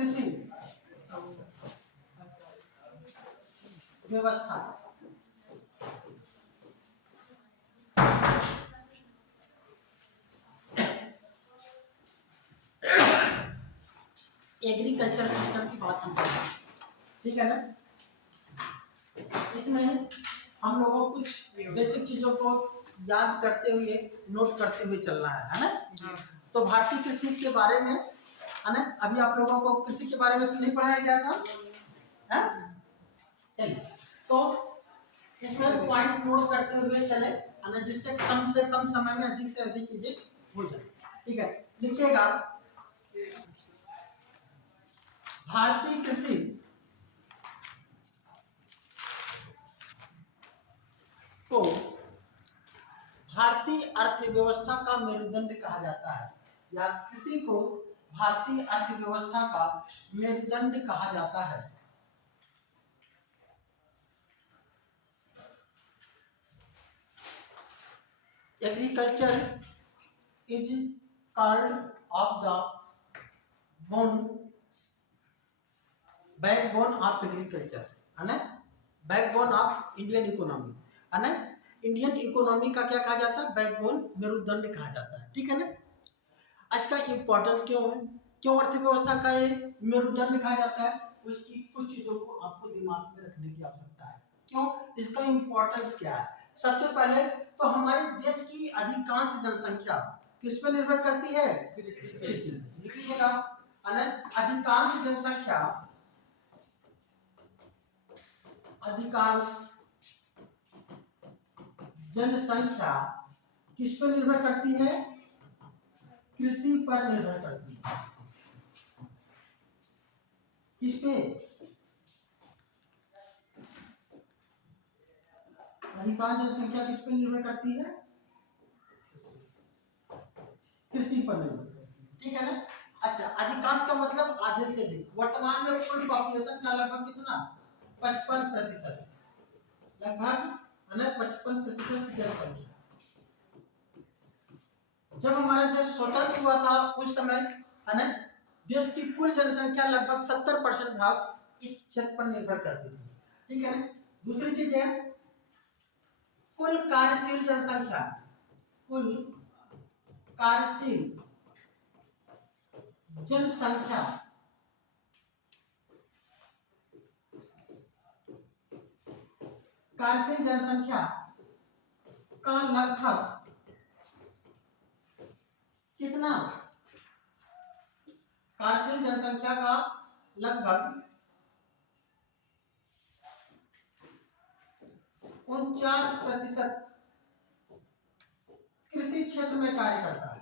कृषि व्यवस्था agriculture system की बात हम कर रहे हैं, ठीक है ना। इसमें हम लोगों को कुछ बेसिक चीजों को याद करते हुए, नोट करते हुए चलना है ना। तो भारतीय कृषि के बारे में है ना, अभी आप लोगों को कृषि के बारे में तो नहीं पढ़ाया गया था, है? चलिए, तो इसमें पॉइंट नोट करते हुए चले, है ना, जिससे कम से कम समय में अधिक से अधिक चीजें हो जाए। ठीक है, लिखिएगा भारतीय कृषि को भारतीय अर्थव्यवस्था का मेरुदंड कहा जाता है, या कृषि को भारतीय अर्थव्यवस्था का मेरुदंड कहा जाता है। Agriculture is called off the bone backbone of agriculture, है ना, बैकबोन ऑफ इंडियन इकोनॉमी, है ना। इंडियन इकोनॉमी का क्या कहा जाता है? बैकबोन, मेरुदंड कहा जाता है, ठीक है ना। आज का इम्पोर्टेंस क्यों है, क्यों अर्थव्यवस्था का ये मेरुदंड कहा जाता है, उसकी कुछ चीजों को आपको दिमाग में रखने की आवश्यकता है। क्यों, इसका इम्पोर्टेंस क्या है? सबसे पहले तो हमारे देश की अधिकांश जनसंख्या किस पे निर्भर करती है? कृषि पे। लिख लीजिएगा, अधिकांश जनसंख्या, अधिकांश जनसंख्या किस पर निर्भर करती है? कृषि पर निर्भर करती है। किस पे? अधिकांश जनसंख्या किस पर निर्भर करती है? कृषि पर निर्भर करती है, ठीक है ना। अच्छा, अधिकांश का मतलब आधे से अधिक। वर्तमान में कुल पॉपुलेशन का लगभग कितना? 55%, लगभग 55% जनसंख्या। जब हमारा देश स्वतंत्र हुआ था उस समय, है ना, देश की कुल जनसंख्या लगभग 70% भाग इस क्षेत्र पर निर्भर करती थी, ठीक है ना। दूसरी चीज है कुल कार्यशील जनसंख्या, कुल कार्यशील जनसंख्या कार्यशील जनसंख्या का लगभग कितना? कार्यशील जनसंख्या का लगभग 49% कृषि क्षेत्र में कार्य करता है।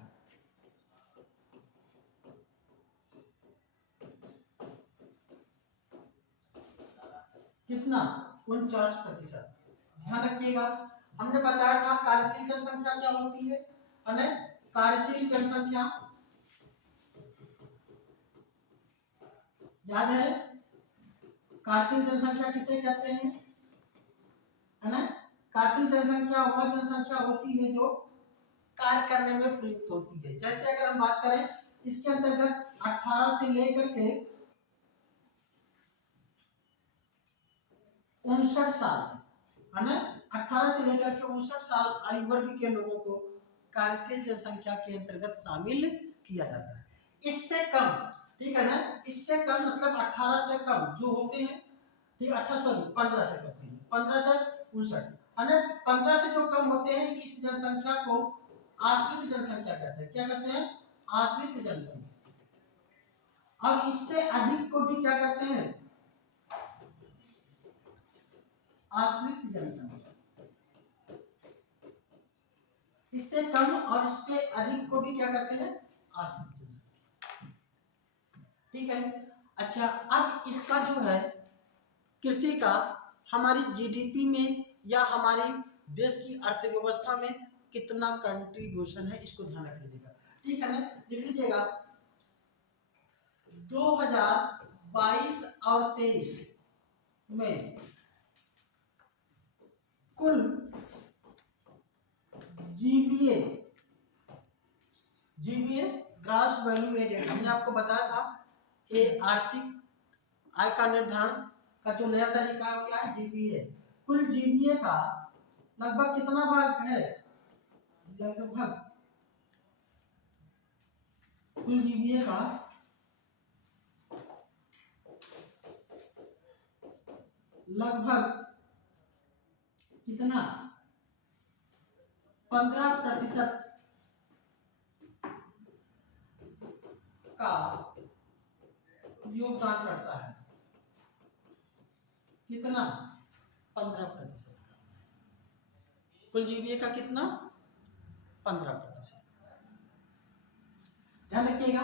कितना? 49%। ध्यान रखिएगा, हमने बताया था कार्यशील जनसंख्या क्या होती है, कार्यशील जनसंख्या याद है? कार्यशील जनसंख्या किसे कहते हैं, है ना। कार्यशील जनसंख्या वह जनसंख्या होती है जो कार्य करने में प्रयुक्त होती है। जैसे अगर हम बात करें इसके अंतर्गत 18 से लेकर के 59 साल, है ना, 18 से लेकर के 59 साल आयु वर्ग के लोगों को कार्यशील जनसंख्या के अंतर्गत शामिल किया जाता है। इससे कम, ठीक है ना, इससे कम मतलब 18 से कम जो होते हैं, ठीक, 15 से कम, 15 से 59, है ना, 15 से जो कम होते हैं इस जनसंख्या को आश्रित जनसंख्या कहते हैं। क्या कहते हैं? आश्रित जनसंख्या। अब इससे अधिक को भी क्या कहते हैं? आश्रित जनसंख्या। इससे कम और इससे अधिक को भी क्या कहते हैं? आश्रित जनसंख्या, ठीक है। अच्छा, अब इसका जो है कृषि का हमारी जीडीपी में या हमारी देश की अर्थव्यवस्था में कितना कंट्रीब्यूशन है, इसको ध्यान रख लीजिएगा, ठीक है ना। लिख लीजिएगा 2022 और 23 में कुल जीवीए, ग्रॉस वैल्यू एडेड, हमने आपको बताया था ये आर्थिक आय का निर्धारण का जो नया तरीका है क्या है, जीवीए। कुल जीवीए का लगभग कितना भाग है, लगभग कुल जीवीए का लगभग कितना 15% का योगदान करता है। कितना 15% का, कुल जीवीए का कितना 15%। ध्यान रखिएगा।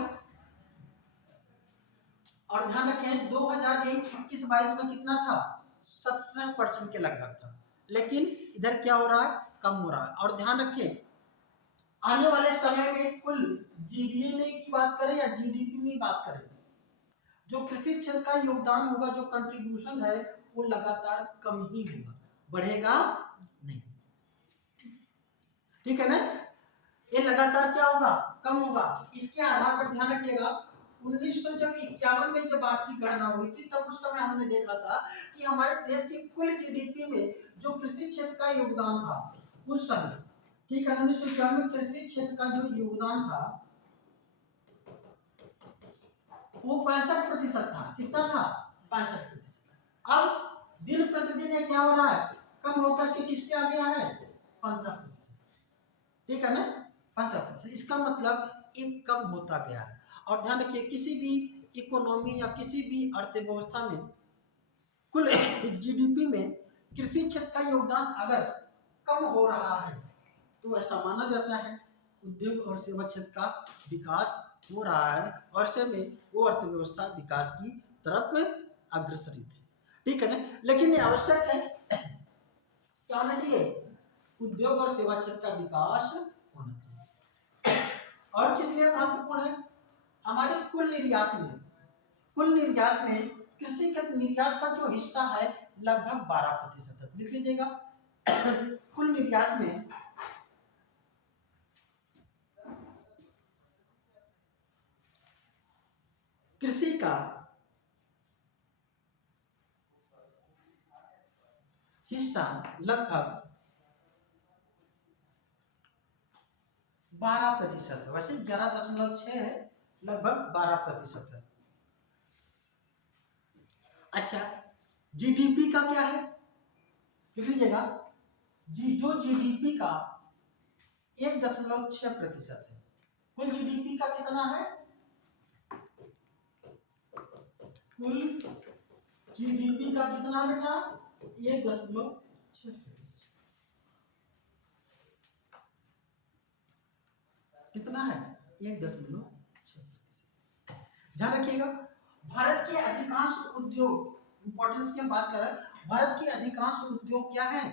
और ध्यान रखें 2021-22 में कितना था 17% के लगभग था, लेकिन इधर क्या हो रहा है, कम हो रहा है। और ध्यान रखें आने वाले समय में कुल जीडीपी में की बात करें या जीडीपी में बात करें, जो कृषि क्षेत्र का योगदान होगा, जो कंट्रीब्यूशन है, वो लगातार कम ही होगा, बढ़ेगा नहीं। ठीक है ना, ये लगातार क्या होगा, कम होगा। इसके आधार पर ध्यान रखिएगा 1951 में जब आर्थिक गणना हुई थी, तब उस समय हमने देखा था कि हमारे देश की कुल जीडीपी में जो कृषि क्षेत्र का योगदान था उस समय, ठीक है, 1951 में कृषि क्षेत्र का जो योगदान था वो 65% था। कितना था 65%। अब दिन प्रतिदिन ये क्या हो रहा है, कम होकर के किस पे आ गया है 15%। ठीक है ना, 15%। इसका मतलब एक कम होता गया है। और ध्यान रखिए किसी भी इकोनॉमी या किसी भी अर्थव्यवस्था में कुल जीडीपी में कृषि क्षेत्र का योगदान अगर कम हो रहा है तो ऐसा माना जाता है उद्योग और सेवा क्षेत्र का विकास हो रहा है और ऐसे में वो अर्थव्यवस्था विकास की तरफ अग्रसरित है। ठीक है ना, लेकिन ये आवश्यक है क्या होना चाहिए, उद्योग और सेवा क्षेत्र का विकास होना चाहिए। और किस लिए महत्वपूर्ण है, हमारे कुल निर्यात में कृषि के निर्यात का जो हिस्सा है लगभग 12% है। लिख लीजिएगा कुल निर्यात में कृषि का हिस्सा लगभग 12% है। वैसे 11.6 है, लगभग 12% है। अच्छा, जीडीपी का क्या है, लिख लीजिएगा जो जीडीपी का 1.6% है। कुल जीडीपी का कितना है, कुल जीडीपी का कितना बेटा 1.6%। कितना है 1.6%। ध्यान रखिएगा भारत के अधिकांश उद्योग, इंपॉर्टेंस की हम बात कर रहे हैं, भारत के अधिकांश उद्योग क्या है,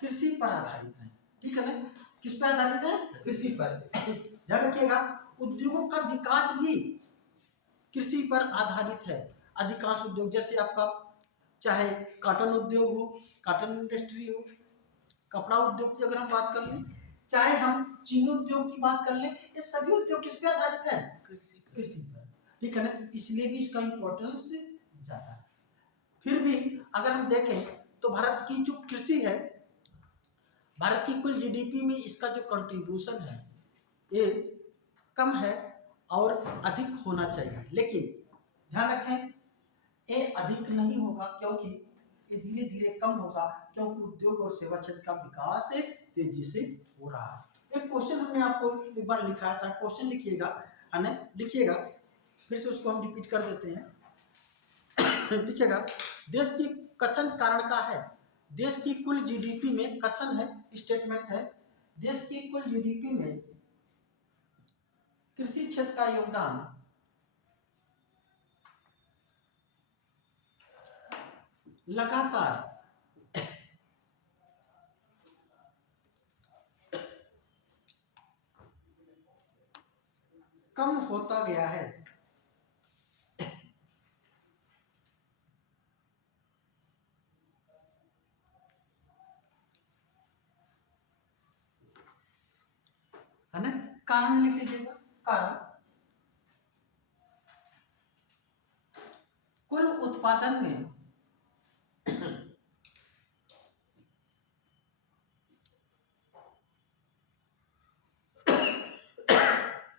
कृषि पर आधारित है। ठीक है ना, किस पर आधारित है, कृषि पर। ध्यान रखिएगा उद्योगों का विकास भी कृषि पर आधारित है। अधिकांश उद्योग जैसे आपका चाहे कॉटन उद्योग हो, कॉटन इंडस्ट्री हो, कपड़ा उद्योग की अगर हम बात कर लें, चाहे हम चीनी उद्योग की बात कर लें, ये सभी उद्योग किस पे आधारित है, कृषि पर। ठीक है ना, इसलिए भी इसका इंपॉर्टेंस ज्यादा है। फिर भी अगर हम देखें तो भारत की जो कृषि है, भारत की कुल जीडीपी में इसका जो कंट्रीब्यूशन है ये कम है और अधिक होना चाहिए। लेकिन ध्यान रखें ये अधिक नहीं होगा, क्योंकि ये धीरे धीरे कम होगा, क्योंकि उद्योग और सेवा क्षेत्र का विकास तेजी से हो रहा है। एक क्वेश्चन हमने आपको एक बार लिखाया था, क्वेश्चन लिखिएगा, है ना, लिखिएगा, फिर से उसको हम रिपीट कर देते हैं। लिखिएगा देश की कथन कारण का है, देश की कुल जीडीपी में, कथन है स्टेटमेंट है, देश की कुल जीडीपी में कृषि क्षेत्र का योगदान लगातार कम होता गया है। है ना, कारण लिख लीजिएगा, कारण उत्पादन में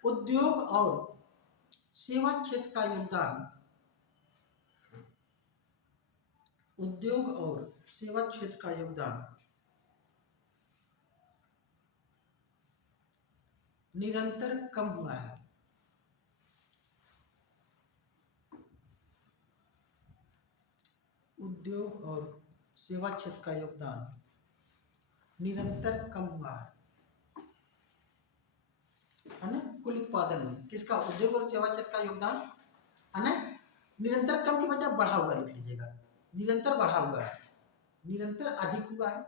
उद्योग और सेवा क्षेत्र का योगदान, उद्योग और सेवा क्षेत्र का योगदान निरंतर कम हुआ है। उद्योग और सेवा क्षेत्र का योगदान निरंतर कम हुआ है ना, कुल उत्पादन में। किसका? उद्योग और सेवा क्षेत्र का योगदान, है ना, निरंतर कम की बजाय बढ़ा हुआ लिख लीजिएगा। निरंतर बढ़ा हुआ है, निरंतर अधिक हुआ है।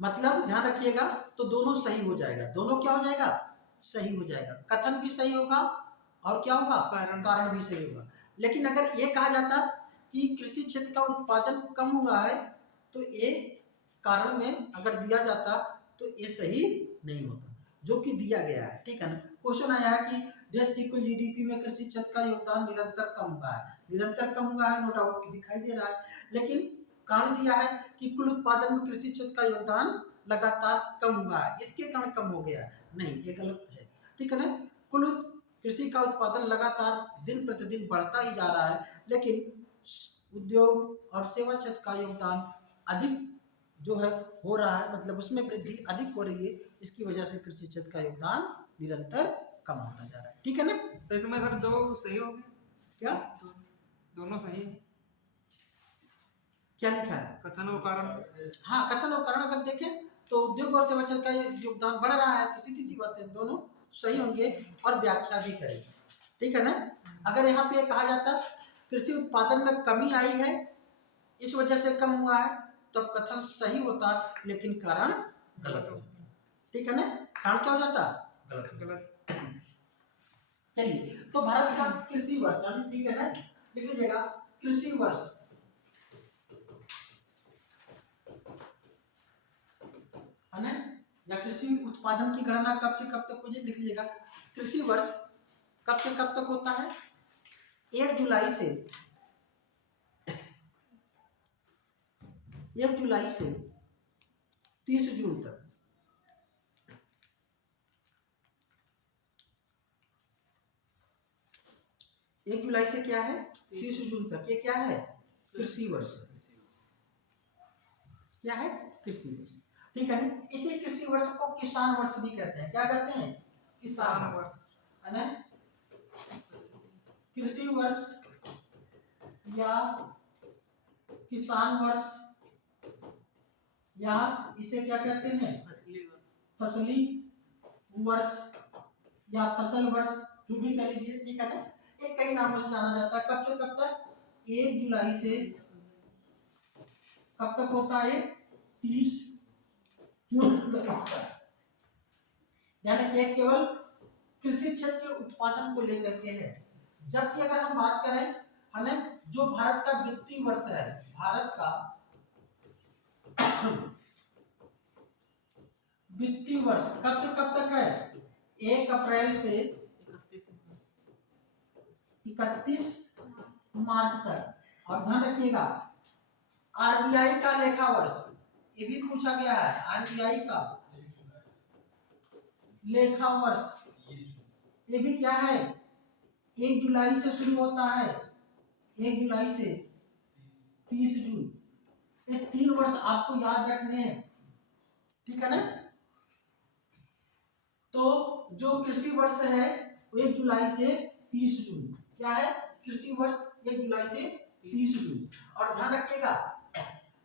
मतलब ध्यान रखिएगा, तो दोनों सही हो जाएगा। दोनों क्या हो जाएगा? सही हो जाएगा। कथन भी सही होगा और क्या होगा? कारण भी सही होगा। लेकिन अगर ये कहा जाता कि कृषि क्षेत्र का उत्पादन कम हुआ है, तो ये कारण में अगर दिया जाता तो ये सही नहीं होता, जो कि दिया गया है। ठीक है ना। क्वेश्चन आया है कि देश की कुल जीडीपी में कृषि क्षेत्र का योगदान निरंतर कम हुआ है। निरंतर कम हुआ है, नो डाउट दिखाई दे रहा है, लेकिन कारण दिया है कि कुल उत्पादन में कृषि क्षेत्र का योगदान लगातार कम हुआ है, इसके कारण कम हो गया है। नहीं, ये गलत है। ठीक है ना। कुल कृषि का उत्पादन लगातार दिन प्रतिदिन बढ़ता ही जा रहा है, लेकिन उद्योग और सेवा क्षेत्र का योगदान अधिक जो है हो रहा है, मतलब उसमें वृद्धि अधिक हो रही है। इसकी वजह से कृषि क्षेत्र का योगदान निरंतर कम होता जा रहा है। ठीक है ना। तो इसमें सर दो सही हो गए क्या? दोनों सही है। क्या लिखा है? कथन और कारण। हाँ, कथन और कारण अगर देखें तो उद्योग और सेवा क्षेत्र का योगदान बढ़ रहा है, तो सीधी सी बात है दोनों सही होंगे और व्याख्या भी करेंगे। ठीक है ना। अगर यहाँ पे कहा जाता कृषि उत्पादन में कमी आई है, इस वजह से कम हुआ है, तो कथन सही होता, लेकिन कारण गलत हो जाता। ठीक है ना। कारण क्या हो जाता? गलत। चलिए, तो भारत का कृषि वर्ष, ठीक है ना, लिख लीजिएगा कृषि वर्ष, है ना, या कृषि उत्पादन की गणना कब से कब तक हो जाए, लिख लीजिएगा। कृषि वर्ष कब से कब तक होता है? 1 जुलाई से 30 जून तक। 1 जुलाई से क्या है? 30 जून तक। ये क्या है? कृषि वर्ष। क्या है? कृषि वर्ष। ठीक है ना। इसी कृषि वर्ष को किसान वर्ष भी कहते हैं। क्या कहते हैं? किसान वर्ष, है ना। कृषि वर्ष या किसान वर्ष, या इसे क्या कहते हैं? फसली वर्ष या फसल वर्ष, जो भी कह लीजिए। ठीक है ना। एक कई नामों से जाना जाता है। कब से कब तक? 1 जुलाई से कब तक होता है? 30 जून तक होता है। यानी कि केवल कृषि क्षेत्र के उत्पादन को लेकर के है। जबकि अगर हम बात करें, हमें जो भारत का वित्तीय वर्ष है, भारत का वित्तीय वर्ष कब से कब तक है? 1 अप्रैल से 31 मार्च तक। और ध्यान रखिएगा, आरबीआई का लेखा वर्ष, ये भी पूछा गया है। आरबीआई का लेखा वर्ष, ये भी क्या है? 1 जुलाई से शुरू होता है, 1 जुलाई से 30 जून। ये 3 वर्ष आपको याद रखने हैं। ठीक है ना। तो जो कृषि वर्ष है वो 1 जुलाई से 30 जून। क्या है? कृषि वर्ष 1 जुलाई से 30 जून। और ध्यान रखिएगा,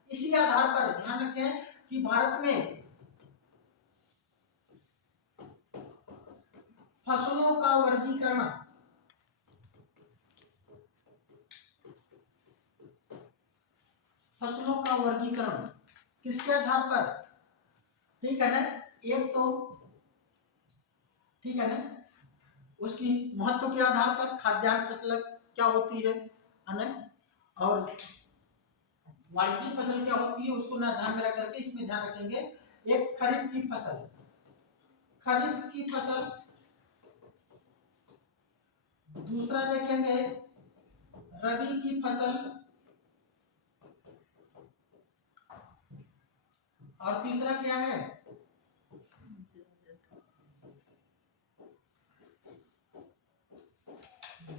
इसी आधार पर ध्यान रखें कि भारत में फसलों का वर्गीकरण, फसलों का वर्गीकरण किसके आधार पर? ठीक है ना। एक तो ठीक है ना, उसकी महत्व के आधार पर खाद्यान्न फसल क्या होती है ना, और वाणिज्यिक फसल क्या होती है, उसको ना ध्यान में रख करके इसमें ध्यान रखेंगे। एक खरीफ की फसल, खरीफ की फसल, दूसरा देखेंगे रबी की फसल और तीसरा क्या है?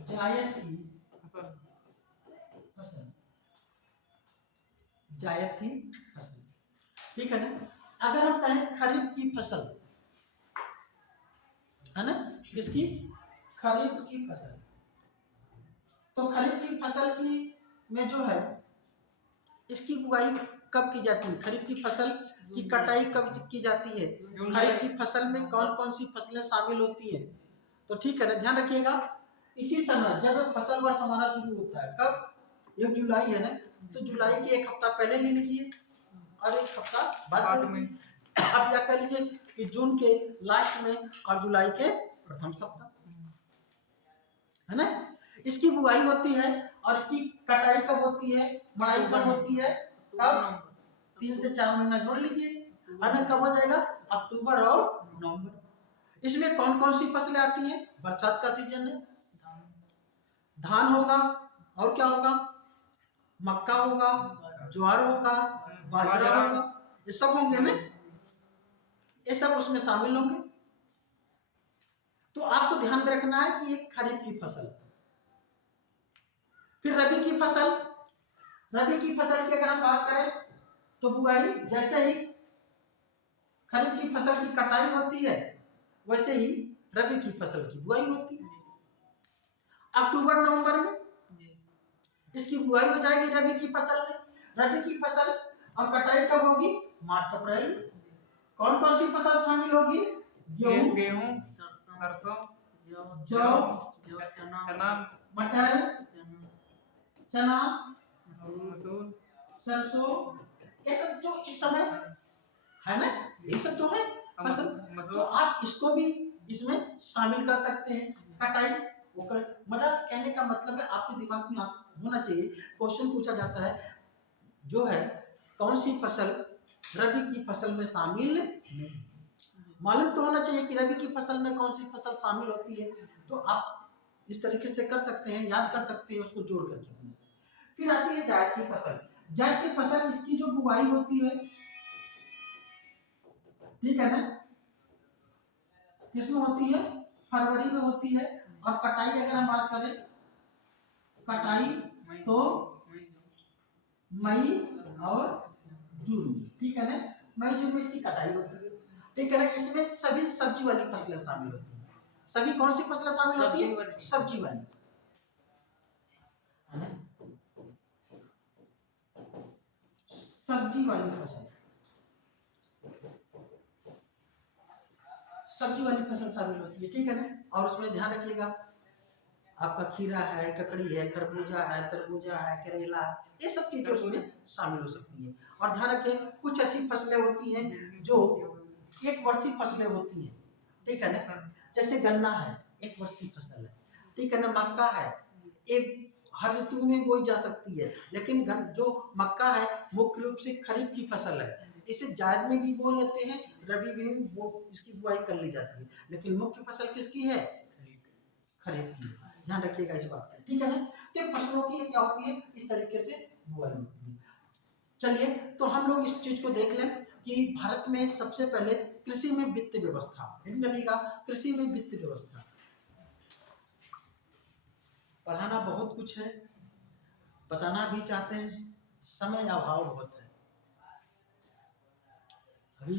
जायद की फसल। फसल, जायद की फसल, ठीक है ना। अगर हम कहें खरीफ की फसल, है ना, किसकी? खरीफ की फसल। तो खरीफ की फसल की में जो है इसकी बुआई कब की जाती है? खरीफ की फसल की कटाई कब की जाती है? खरीफ की फसल में कौन कौन सी फसलें शामिल होती हैं? तो ठीक है ना, ध्यान रखिएगा। इसी समय जब फसल वर्ष हमारा शुरू होता है, कब? 1 जुलाई है ना, तो जुलाई के एक हफ्ता पहले ले लीजिए और एक हफ्ता बाद में। आप क्या कर लीजिए कि जून के लास्ट में और जुलाई के प्रथम सप्ताह, है ना। इसकी बुआई होती है और इसकी कटाई कब होती है, मड़ाई कब होती है? कब? 3 से 4 महीना जोड़ लीजिए, है ना। कब हो जाएगा? अक्टूबर और नवंबर। इसमें कौन कौन सी फसलें आती हैं? बरसात का सीजन है, धान होगा और क्या होगा? मक्का होगा, ज्वार होगा, बाजरा होगा, ये सब होंगे ना, ये सब उसमें शामिल होंगे। तो आपको ध्यान में रखना है कि एक खरीफ की फसल। फिर रबी की फसल, रबी की फसल की अगर हम बात करें तो बुआई जैसे ही खरीफ की फसल की कटाई होती है वैसे ही रबी की फसल की बुआई होती है। अक्टूबर नवंबर में इसकी बुआई हो जाएगी रबी की फसल में। रबी की फसल और कटाई कब होगी? मार्च अप्रैल में। कौन कौन सी फसल शामिल होगी? गेहूं, सरसों, जौ, चना, मटर, चना, मसूर, सरसों, ये सब जो इस समय है ना, ये सब तो है फसल। तो आप इसको भी इसमें शामिल कर सकते हैं। कटाई वो कर, मतलब कहने का मतलब है आपके दिमाग में आप होना चाहिए, क्वेश्चन पूछा जाता है जो है कौन सी फसल रबी की फसल में शामिल नहीं, मालूम तो होना चाहिए कि रबी की फसल में कौन सी फसल शामिल होती है। तो आप इस तरीके से कर सकते हैं, याद कर सकते हैं उसको जोड़ करके। फिर आती है जायद की फसल। जायद की फसल, इसकी जो बुआई होती है, ठीक है ना, किसमें होती है? फरवरी में होती है। और कटाई अगर हम बात करें, कटाई तो मई और जून में, ठीक है ना, मई जून में इसकी कटाई होती है, ठीक है ना। इसमें सभी सब्जी वाली फसलें शामिल होती हैं। सभी कौन सी फसलें शामिल होती है? सब्जी वाली, है ना, सब्जी वाली फसल, सब्जी वाली फसल शामिल होती है, ठीक है ना। और उसमें ध्यान रखिएगा आपका खीरा है, ककड़ी है, खरबूजा है, तरबूजा है, करेला है, ये सब चीजें उसमें शामिल हो सकती है। और ध्यान रखें कुछ ऐसी फसलें होती हैं जो एक वर्षीय फसलें होती हैं, ठीक है ना। जैसे गन्ना है, एक वर्षीय फसल है, ठीक है ना। मक्का है, एक हर ऋतु में बोई जा सकती है, लेकिन जो मक्का है मुख्य रूप से खरीफ की फसल है। इसे जायद में भी बो लेते हैं, रबी में वो इसकी बुआई कर ली जाती है, लेकिन मुख्य फसल किसकी है? खरीफ की है। ध्यान रखिएगा इस बात का, ठीक है ना। तो फसलों की क्या होती है, इस तरीके से बुआई होती है। चलिए, तो हम लोग इस चीज को देख लें कि भारत में सबसे पहले कृषि में वित्त व्यवस्था, कृषि में वित्त व्यवस्था पढ़ाना बहुत कुछ है, बताना भी चाहते हैं, समय अभाव बहुत है। अभी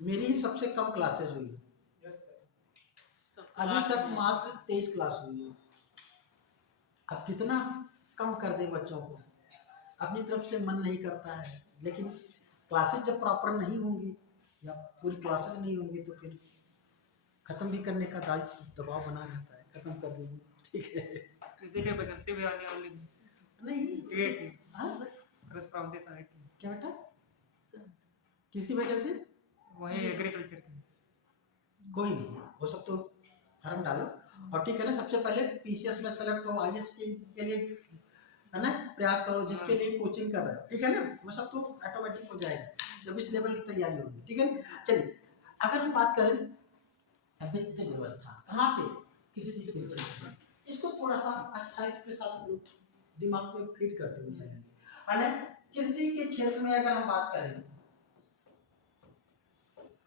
मेरी ही सबसे कम क्लासेस हुई है, अभी तक मात्र 23 क्लास हुई है। अब कितना कम कर दे बच्चों को, अपनी तरफ से मन नहीं करता है, लेकिन क्लासेस जब प्रॉपर नहीं होंगी या पूरी क्लासेस नहीं होंगी तो फिर खत्म भी करने का दायित्व दबाव बना रहता है, खत्म कर देंगे, ठीक है। किसी के वैकेंसी भी आने वाली नहीं, एक हाँ correspondent आए थे, क्या बेटा, किसकी वैकेंसी? वही एग्रीकल्चर की। कोई नहीं, वो सब तो फॉर्म डालो और ठीक है ना। सबसे पहले पीसीएस में सेलेक्ट हो, आईएएस के लिए है ना प्रयास करो, जिसके लिए कोचिंग कर रहे हो, ठीक है ना। वो सब तो ऑटोमेटिक हो जाएगा जब इस लेवल की तैयारी होगी, ठीक है ना। चलिए, अगर हम बात करें वित्त व्यवस्था कहाँ पे, कृषि के क्षेत्र में, इसको थोड़ा सा स्थायित्व के साथ लोग दिमाग में फिट करते हुए चलेंगे। है ना? कृषि के क्षेत्र में अगर हम बात करें,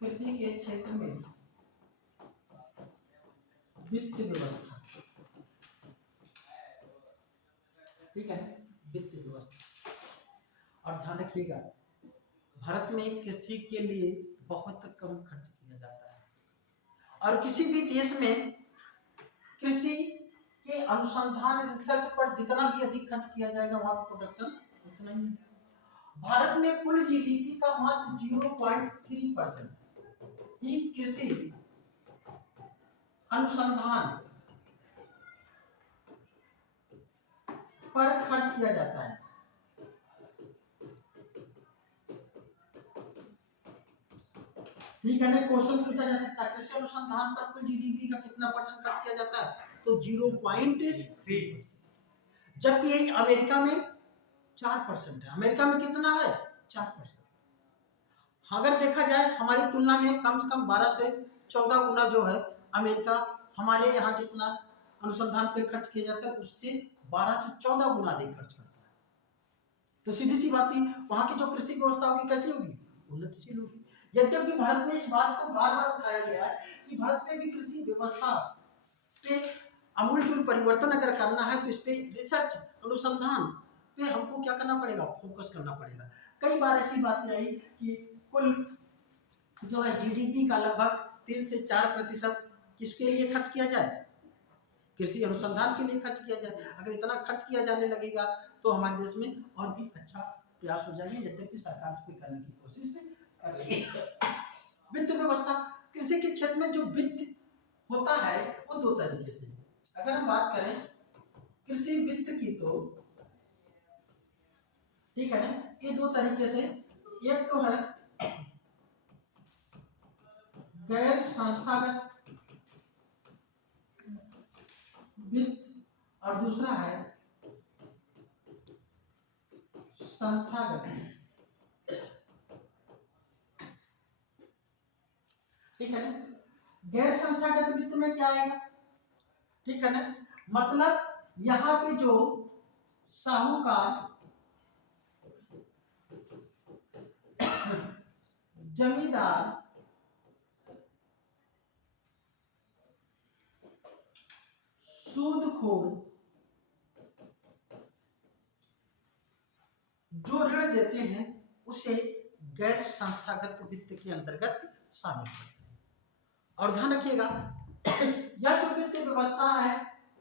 कृषि के क्षेत्र में वित्त व्यवस्था, ठीक है, वित्त व्यवस्था। और ध्यान रखिएगा, भारत में कृषि के लिए बहुत कम खर्च किया जाता है, और किसी भी देश में कृषि के अनुसंधान रिसर्च पर जितना भी अधिक खर्च किया जाएगा वहां पर प्रोडक्शन उतना ही है। भारत में कुल जीडीपी का मात्र 0.3% ही कृषि अनुसंधान पर खर्च किया जाता है। ठीक है ना? क्वेश्चन पूछा जा सकता है कृषि अनुसंधान पर कुल जीडीपी का कितना परसेंट खर्च किया जाता है, तो 0.3%। जबकि यही अमेरिका में 4% है। अमेरिका में कितना है? 4%। अगर देखा जाए हमारी तुलना में कम से कम 12 से 14 गुना जो है अमेरिका हमारे यहाँ जितना अनुसंधान पे खर्च किया जाता है उससे 12 से 14 गुना अधिक खर्च करता है। तो सीधी सी बात है, वहां की जो कृषि व्यवस्था होगी कैसी होगी? उन्नतिशील होगी। यद्यपि भारत में इस बात को बार बार उठाया गया है कि भारत में भी कृषि व्यवस्था पे आमूलचूल परिवर्तन अगर करना है तो इस पे रिसर्च अनुसंधान पे हमको क्या करना पड़ेगा? फोकस करना पड़ेगा। कई बार ऐसी बातें आई कि कुल जो है जीडीपी का लगभग 3 से 4% किसके लिए खर्च किया जाए? कृषि अनुसंधान के लिए खर्च किया जाए। अगर इतना खर्च किया जाने लगेगा तो हमारे देश में और भी अच्छा प्रयास हो जाएगा, यद्यपि सरकार इस पे करने की कोशिश कर रही है। वित्त व्यवस्था, कृषि के क्षेत्र में जो वित्त होता है वो 2 तरीके से। अगर हम बात करें कृषि वित्त की तो ठीक है ना, ये 2 तरीके से, एक तो है गैर संस्थागत वित्त और दूसरा है संस्थागत। ठीक है ना? गैर संस्थागत वित्त में क्या आएगा? ठीक है ना, मतलब यहाँ पे जो साहूकार, जमींदार, सूदखोर जो ऋण देते हैं उसे गैर संस्थागत वित्त के अंतर्गत शामिल करते हैं। और ध्यान रखिएगा यह जो वित्त व्यवस्था है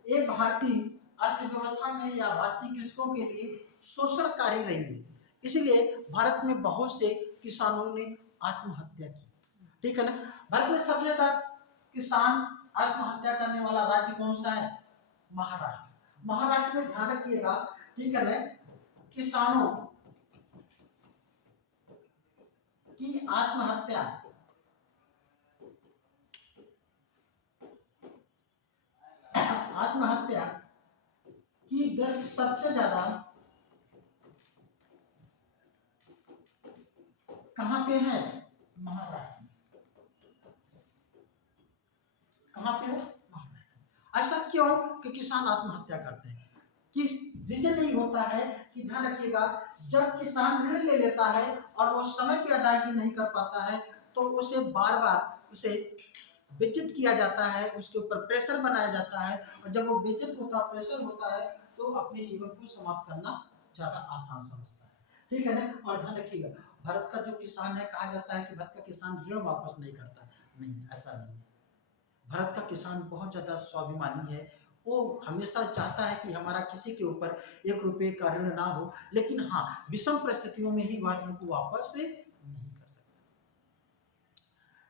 ये भारतीय अर्थव्यवस्था में या भारतीय कृषकों के लिए शोषणकारी रही है। इसलिए भारत में बहुत से किसानों ने आत्महत्या की। ठीक है ना? भारत में सबसे ज्यादा किसान आत्महत्या करने वाला राज्य कौन सा है? महाराष्ट्र। महाराष्ट्र में ध्यान रखिएगा, ठीक है ना, किसानों की आत्महत्या की दर सबसे ज्यादा कहां पे है? महाराष्ट्र। कहां पे है? महाराष्ट्र। ऐसा क्यों कि किसान आत्महत्या करते हैं? किस रीजन नहीं होता है कि ध्यान रखिएगा जब किसान ऋण ले लेता है और वो समय पे अदायगी नहीं कर पाता है तो उसे बार बार उसे बेइज्जत किया जाता है, उसके ऊपर प्रेशर बनाया जाता है, और जब वो बेइज्जत होता है, प्रेशर होता है तो अपने जीवन को समाप्त करना ज्यादा आसान समझता है। ठीक है ना? और ध्यान रखिएगा भारत का जो किसान है, कहा जाता है कि भारत का किसान ऋण वापस नहीं करता। नहीं, ऐसा नहीं है। भारत का किसान बहुत ज्यादा स्वाभिमानी है, वो हमेशा चाहता है कि हमारा किसी के ऊपर 1 रुपए का ऋण ना हो, लेकिन हाँ विषम परिस्थितियों में ही वह ऋण को वापस नहीं कर सकता।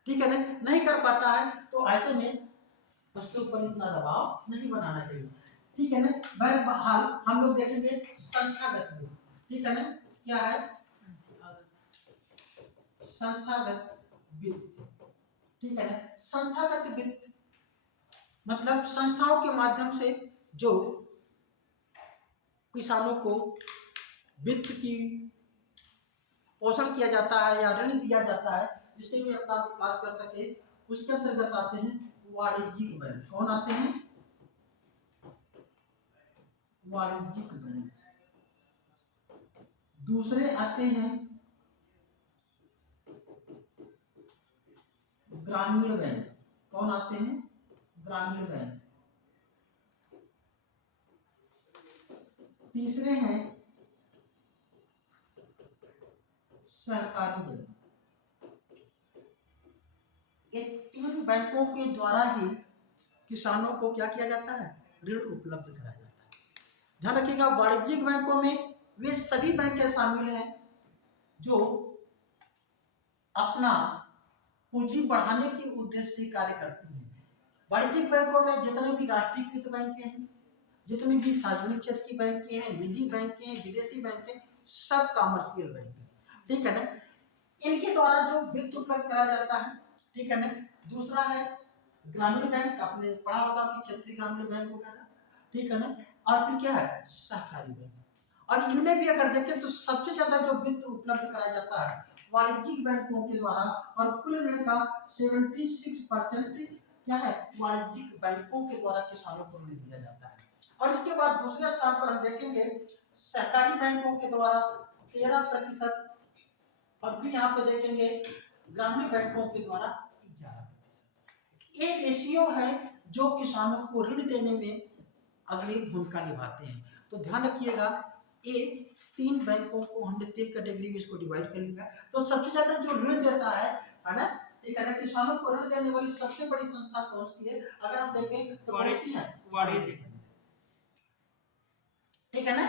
ठीक है ना? नहीं कर पाता है तो ऐसे में उसके ऊपर इतना दबाव नहीं बनाना चाहिए। ठीक है ना? बहरहाल हम लोग देखेंगे संस्थागत वित्त। ठीक है ना? क्या है? संस्थागत वित्त। ठीक है ना? संस्थागत वित्त मतलब संस्थाओं के माध्यम से जो किसानों को वित्त की पोषण किया जाता है या ऋण दिया जाता है जिससे वे अपना विकास कर सके, उसके अंतर्गत आते हैं वाणिज्यिक बैंक। कौन आते हैं? वाणिज्यिक बैंक। दूसरे आते हैं ग्रामीण बैंक। कौन आते हैं? ग्रामीण बैंक। तीसरे हैं सहकारी बैंक। ये तीन बैंकों के द्वारा ही किसानों को क्या किया जाता है? ऋण उपलब्ध कराया जाता है। ध्यान रखिएगा, वाणिज्यिक बैंकों में वे सभी बैंकें शामिल हैं जो अपना पूंजी बढ़ाने के उद्देश्य से कार्य करती हैं। वाणिज्यिक बैंकों में जितने भी राष्ट्रीयकृत बैंकें हैं, जितनी भी सार्वजनिक क्षेत्र की बैंकें हैं, निजी बैंकें हैं, विदेशी बैंकें, सब कमर्शियल बैंक हैं, ठीक है ना। इनके द्वारा जो वित्त उपलब्ध कराया जाता है, ठीक है ना। दूसरा है ग्रामीण बैंक, आपने पढ़ा होगा कि क्षेत्रीय ग्रामीण बैंक वगैरह, ठीक है ना। और फिर क्या है? सहकारी बैंक। और इनमें भी अगर देखें तो सबसे ज्यादा जो वित्त उपलब्ध कराया जाता है वाणिज्यिक बैंकों के द्वारा, और कुल ऋण का 76% क्या है? वाणिज्यिक बैंकों के द्वारा किसानों को ऋण दिया जाता है। और इसके बाद दूसरे स्थान पर हम देखेंगे सहकारी बैंकों के द्वारा 13%, और फिर यहाँ पे देखेंगे ग्रामीण बैंकों के द्वारा 11%। ये रेशियो है जो किसानों को ऋण देने में अग्रणी भूमिका निभाते हैं। तो ध्यान रखिएगा, ये तीन बैंकों को हमने तीन कैटेगरी में इसको डिवाइड कर लिया। तो सबसे ज्यादा जो ऋण देता है ना, ठीक है ना, किसानों को ऋण देने वाली सबसे बड़ी संस्था कौन सी है? अगर हम देखें तो कौन सी है? वाणिज्यिक। ठीक है ना,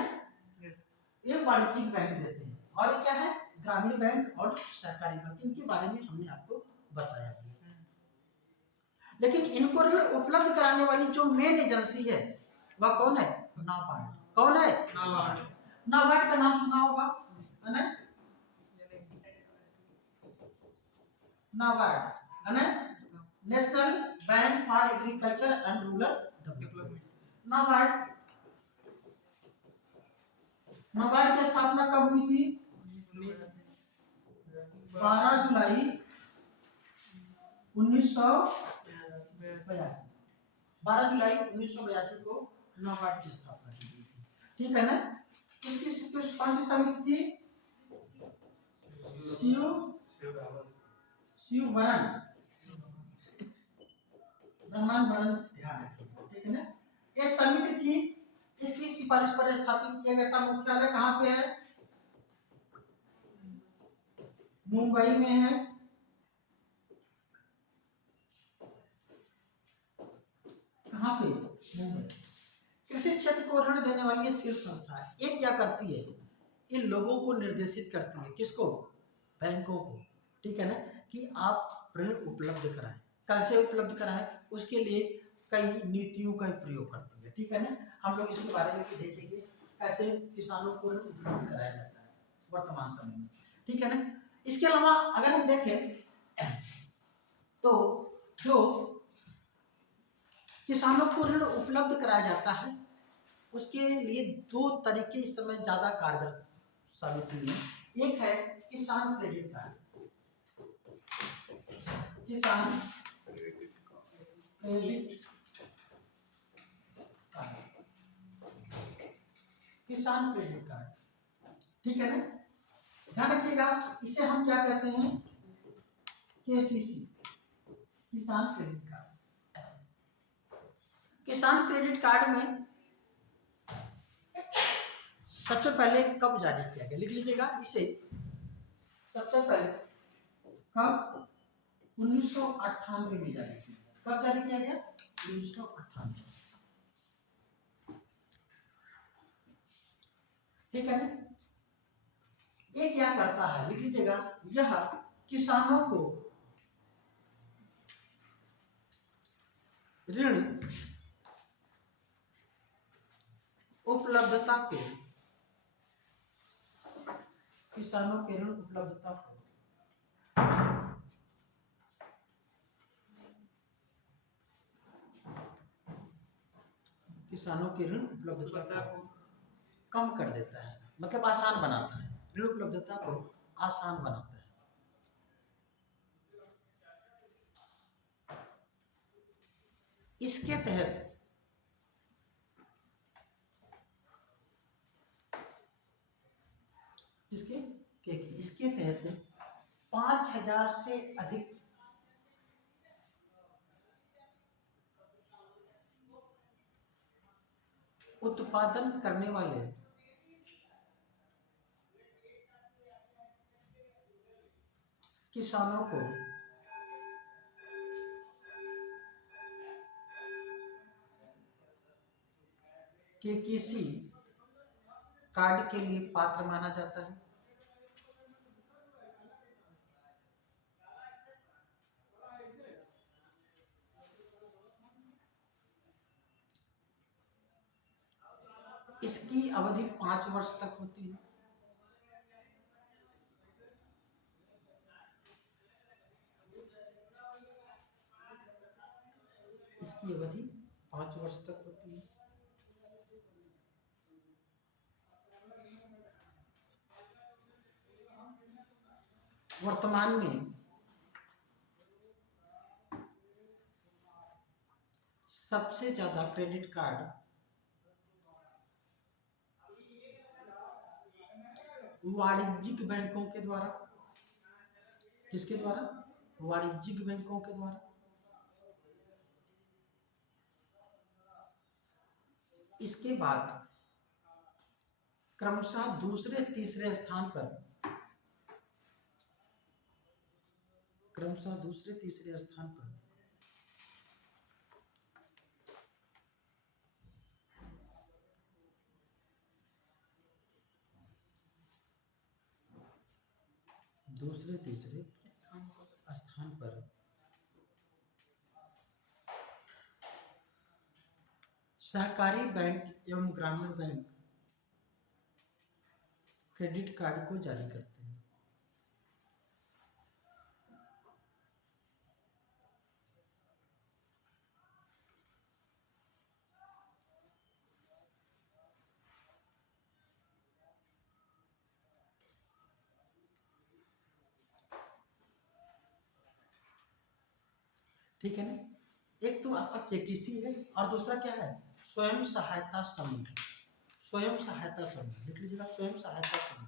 ये वाणिज्यिक बैंक देते हैं। और ये क्या है? ग्रामीण बैंक और सहकारी बैंक। इनके बारे में हमने आपको बताया है। लेकिन इनको ऋण उपलब्ध कराने वाली जो मेन एजेंसी है वह कौन है? नाबार्ड। कौन है? नाबार्ड। नाबार्ड का नाम सुना होगा, है ना। नाबार्ड, है ना, national bank for agriculture and rural development. NABARD, NABARD की स्थापना कब हुई थी? 12 जुलाई 1982। 12 जुलाई 1982 को नाबार्ड की स्थापना की गई थी, ठीक है ना। इसकी कौन सी समिति थी? शिववरण ब्रह्मांड वरण, ध्यान रखिए, ठीक है ना। ये समिति थी, इसकी सिफारिश पर स्थापित किया गया था। मुख्यालय कहाँ पे है? मुंबई में है। कहाँ पे? मुंबई। कृषि क्षेत्र को ऋण देने वाली ये शीर्ष संस्था है। ये क्या करती है? ये लोगों को निर्देशित करती है। किसको? बैंकों को, ठीक है ना, कि आप ऋण उपलब्ध कराएं। कैसे उपलब्ध कराएं? उसके लिए कई नीतियों का प्रयोग करती है, ठीक है ना। हम लोग इसके बारे में भी देखेंगे कैसे किसानों को ऋण उपलब्ध कराया जाता है वर्तमान समय में, ठीक है ना। इसके अलावा अगर हम देखें तो जो किसानों को ऋण उपलब्ध कराया जाता है उसके लिए दो तरीके इस समय ज्यादा कारगर साबित हुए हैं। एक है किसान क्रेडिट कार्ड। किसान क्रेडिट कार्ड, किसान क्रेडिट कार्ड, ठीक है ना। ध्यान रखिएगा, इसे हम क्या कहते हैं? केसीसी, किसान क्रेडिट कार्ड। किसान क्रेडिट कार्ड में सबसे पहले कब जारी किया गया? लिख लीजिएगा इसे। सबसे पहले कब? 1998 में जारी किया गया। कब जारी किया गया? 1998, ठीक है ना। ये क्या करता है? लिख लीजिएगा, यह किसानों को ऋण उपलब्धता को, किसानों के ऋण उपलब्धता को किसानों के ऋण उपलब्धता को कम कर देता है, मतलब आसान बनाता है। ऋण उपलब्धता को आसान बनाता है। इसके तहत किसके? के की। इसके तहत 5,000 से अधिक उत्पादन करने वाले किसानों को केकेसी कार्ड के लिए पात्र माना जाता है। इसकी अवधि 5 वर्ष तक होती है। इसकी अवधि 5 वर्ष तक होती है। वर्तमान में सबसे ज्यादा क्रेडिट कार्ड वाणिज्यिक बैंकों के द्वारा, किसके द्वारा? वाणिज्यिक बैंकों के द्वारा। इसके बाद क्रमशः दूसरे तीसरे स्थान पर, क्रमशः दूसरे तीसरे स्थान पर दूसरे तीसरे स्थान पर सहकारी बैंक एवं ग्रामीण बैंक क्रेडिट कार्ड को जारी करते हैं। ठीक है ना? एक तो आपका केकेसी है और दूसरा क्या है? स्वयं सहायता समूह। स्वयं सहायता समूह लिख लीजिएगा, स्वयं सहायता समूह,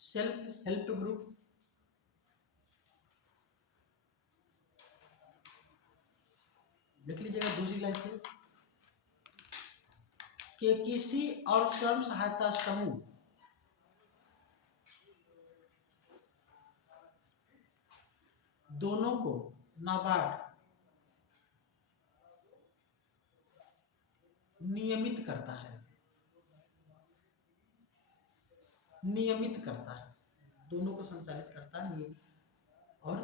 सेल्फ हेल्प ग्रुप, लिख लीजिएगा दूसरी लाइन से। केकेसी और स्वयं सहायता समूह दोनों को नाबार्ड नियमित करता है, नियमित करता है, दोनों को संचालित करता है नियम। और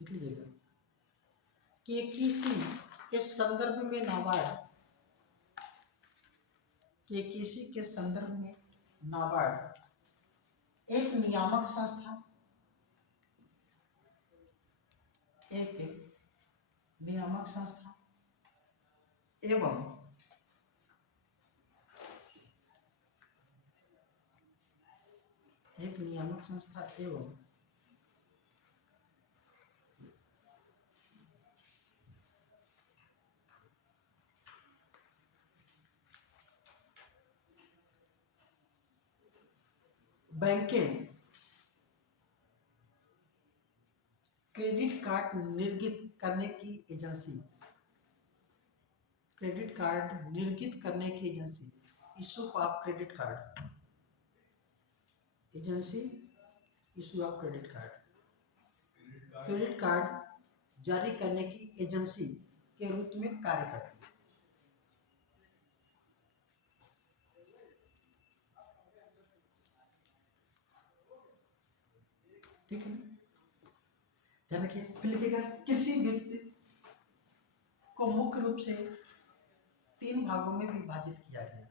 लिख लीजिएगा, केकेसी के संदर्भ में नाबार्ड, केकेसी के संदर्भ में नाबार्ड एक नियामक संस्था, एक नियामक संस्था एवं एक नियामक संस्था एवं बैंकें क्रेडिट कार्ड निर्गत करने की एजेंसी, क्रेडिट कार्ड निर्गत करने की agency, issue of credit card, agency issue of credit card, credit card जारी करने की एजेंसी के रूप में कार्य करती है। ठीक है, ध्यान रखिए। फिर लिखिएगा, कृषि वित्त को मुख्य रूप से 3 भागों में विभाजित किया गया है।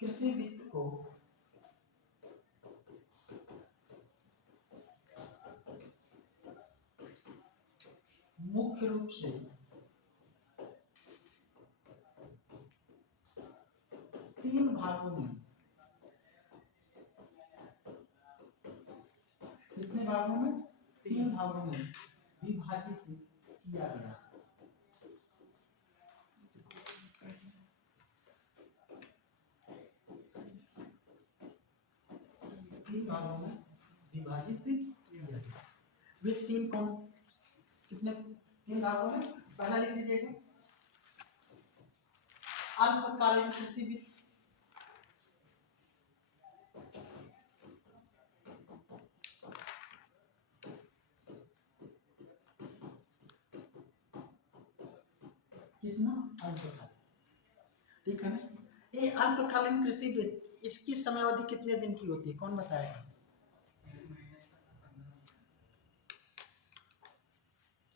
कृषि वित्त को मुख्य रूप से 3 भागों में, कितने भागों में? 3 भागों में विभाजित किया गया। भागों में विभाजित किया गया। वे तीन कौन कितने तीन भागों में? पहला लिख लीजिएगा अल्पकालीन कृषि वित्त, कितना? अल्पकालीन, ठीक है ना। ये अल्पकालीन कृषि वित्त इसकी समयावधि कितने दिन की होती है, कौन बताएगा?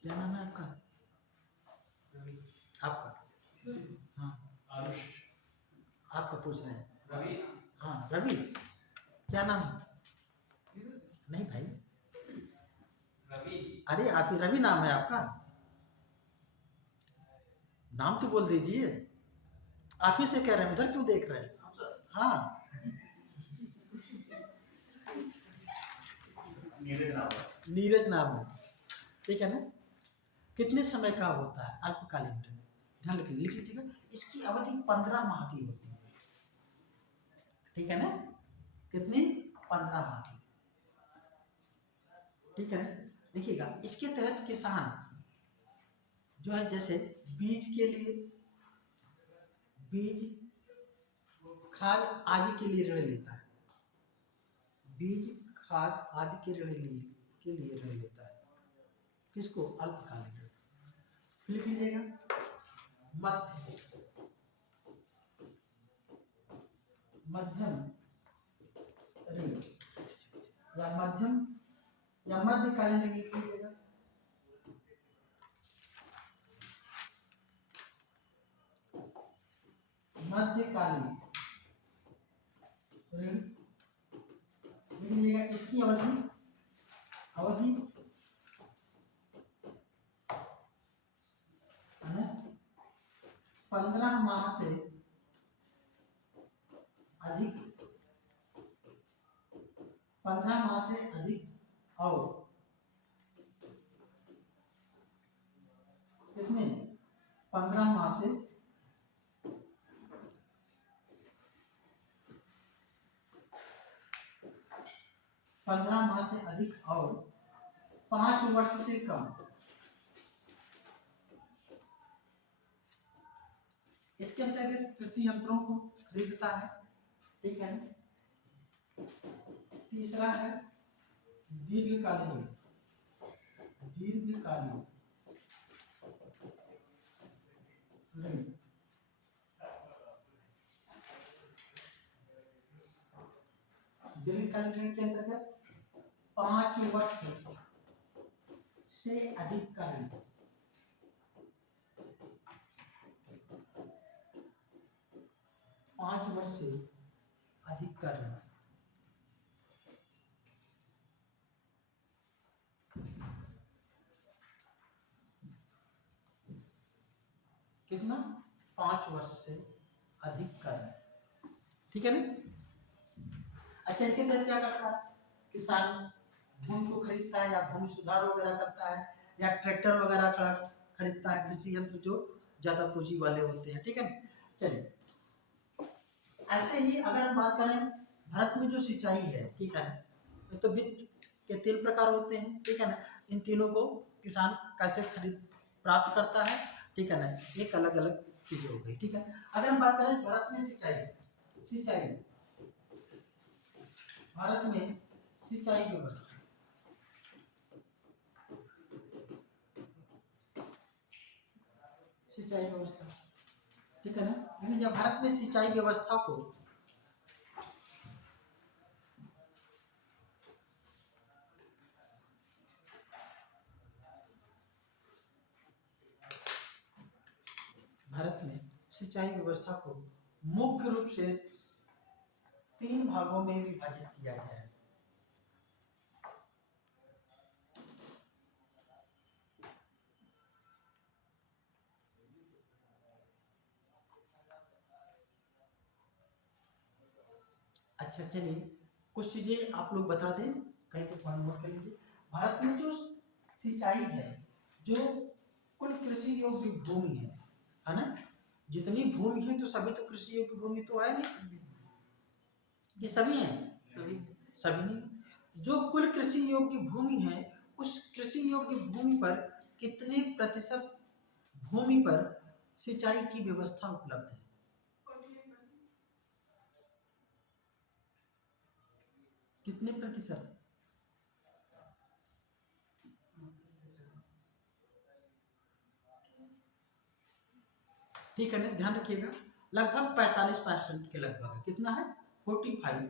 क्या नाम है आपका? आपका? हाँ आरुष। आपका पूछ रहे हैं। रवि। हाँ रवि, क्या नाम है? नहीं भाई, रवि। अरे आप ही रवि नाम है आपका? नाम तो बोल दीजिए। आप ही से कह रहे हैं, उधर क्यों देख रहे हैं? हाँ नीरज नाम है। नीरज नाम है, ठीक है ना। कितने समय का होता है अल्पकालीन ऋण? ध्यान लिख लीजिएगा, इसकी अवधि 15 माह की होती है, ठीक है ना। कितनी? 15 माह की, ठीक है ना। देखिएगा, इसके तहत किसान जो है जैसे बीज के लिए, बीज खाद आदि के लिए ऋण लेता है, बीज खाद आदि के लिए ऋण लेता है। किसको? अल्पकालीन ऋण। लिख लीजिएगा मध्यम ऋण या मध्यकालीन ऋण लिख लीजिएगा। मध्यकालीन ऋण लिख लीजिएगा। इसकी अवधि 15 माह से अधिक, 15 माह से अधिक और कितने? 15 माह से 15 माह से अधिक और 5 वर्ष से कम। इसके अंतर्गत कृषि यंत्रों को खरीदता है, ठीक है ना। तीसरा है दीर्घकालीन ऋण। दीर्घकालीन ऋण के अंतर्गत 5 वर्ष से अधिक का ऋण, 5 वर्ष से अधिक का ऋण। कितना? 5 वर्ष से अधिक का ऋण, ठीक है ना। अच्छा, इसके तहत क्या करता है? किसान भूमि को खरीदता है या भूमि सुधार वगैरह करता है या ट्रैक्टर वगैरह का खरीदता है, कृषि यंत्र जो ज्यादा पूंजी वाले होते हैं, ठीक है। चलिए, ऐसे ही अगर हम बात करें भारत में जो सिंचाई है, ठीक है ना, तो वित्त के 3 प्रकार होते हैं, ठीक है ना। इन तीनों को किसान कैसे प्राप्त करता है, ठीक है ना, एक अलग अलग चीजें हो गई, ठीक है। अगर हम बात करें भारत में सिंचाई भारत में सिंचाई व्यवस्था, ठीक है ना। लेकिन जब भारत में सिंचाई व्यवस्था को मुख्य रूप से 3 भागों में विभाजित किया गया है। अच्छा चलिए, कुछ चीजें आप लोग बता दें, कहीं पे पॉइंट नोट कर लीजिए। भारत में जो सिंचाई है, जो कुल कृषि योग्य भूमि है ना, जितनी भूमि है तो सभी तो कृषि योग्य भूमि तो है नहीं, ये सभी हैं, सभी सभी नहीं। जो कुल कृषि योग्य भूमि है, उस कृषि योग्य भूमि पर कितने प्रतिशत भूमि पर सिंचाई की व्यवस्था उपलब्ध है? कितने प्रतिशत? ठीक है ना, ध्यान रखिएगा, लगभग 45% के लगभग है। कितना है? 45,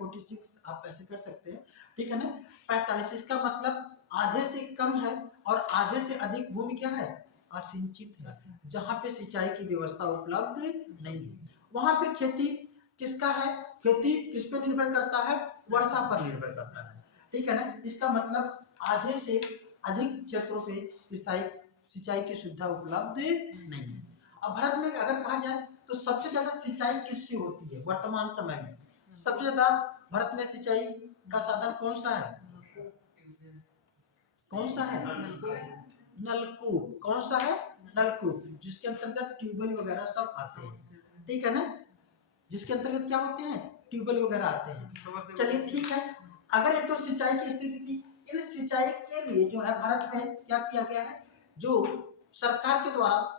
46 आप ऐसे कर सकते हैं। ठीक है ना, 45, इसका मतलब आधे से कम है और आधे से अधिक भूमि क्या है? असिंचित है, जहाँ पे सिंचाई की व्यवस्था उपलब्ध नहीं है। वहां पे खेती किसका है? खेती किस पे निर्भर करता है? वर्षा पर निर्भर करता है। ठीक है ना, इसका मतलब आधे से अधिक क्षेत्रों पे सिंचाई सिंचाई की सुविधा उपलब्ध नहीं है। अब भारत में अगर कहा जाए तो सबसे ज्यादा सिंचाई किससे होती है वर्तमान समय में? सबसे ज्यादा भारत में सिंचाई का साधन कौन सा है? कौन सा है? नलकूप। कौन सा है? नलकूप, जिसके अंतर्गत ट्यूबवेल वगैरह सब आते हैं। ठीक है ना, जिसके अंतर्गत क्या होते हैं? ट्यूबवेल वगैरह आते हैं। चलिए ठीक है, अगर ये तो सिंचाई की स्थिति थी, इन सिंचाई के लिए जो है भारत में क्या किया गया है? जो सरकार के द्वारा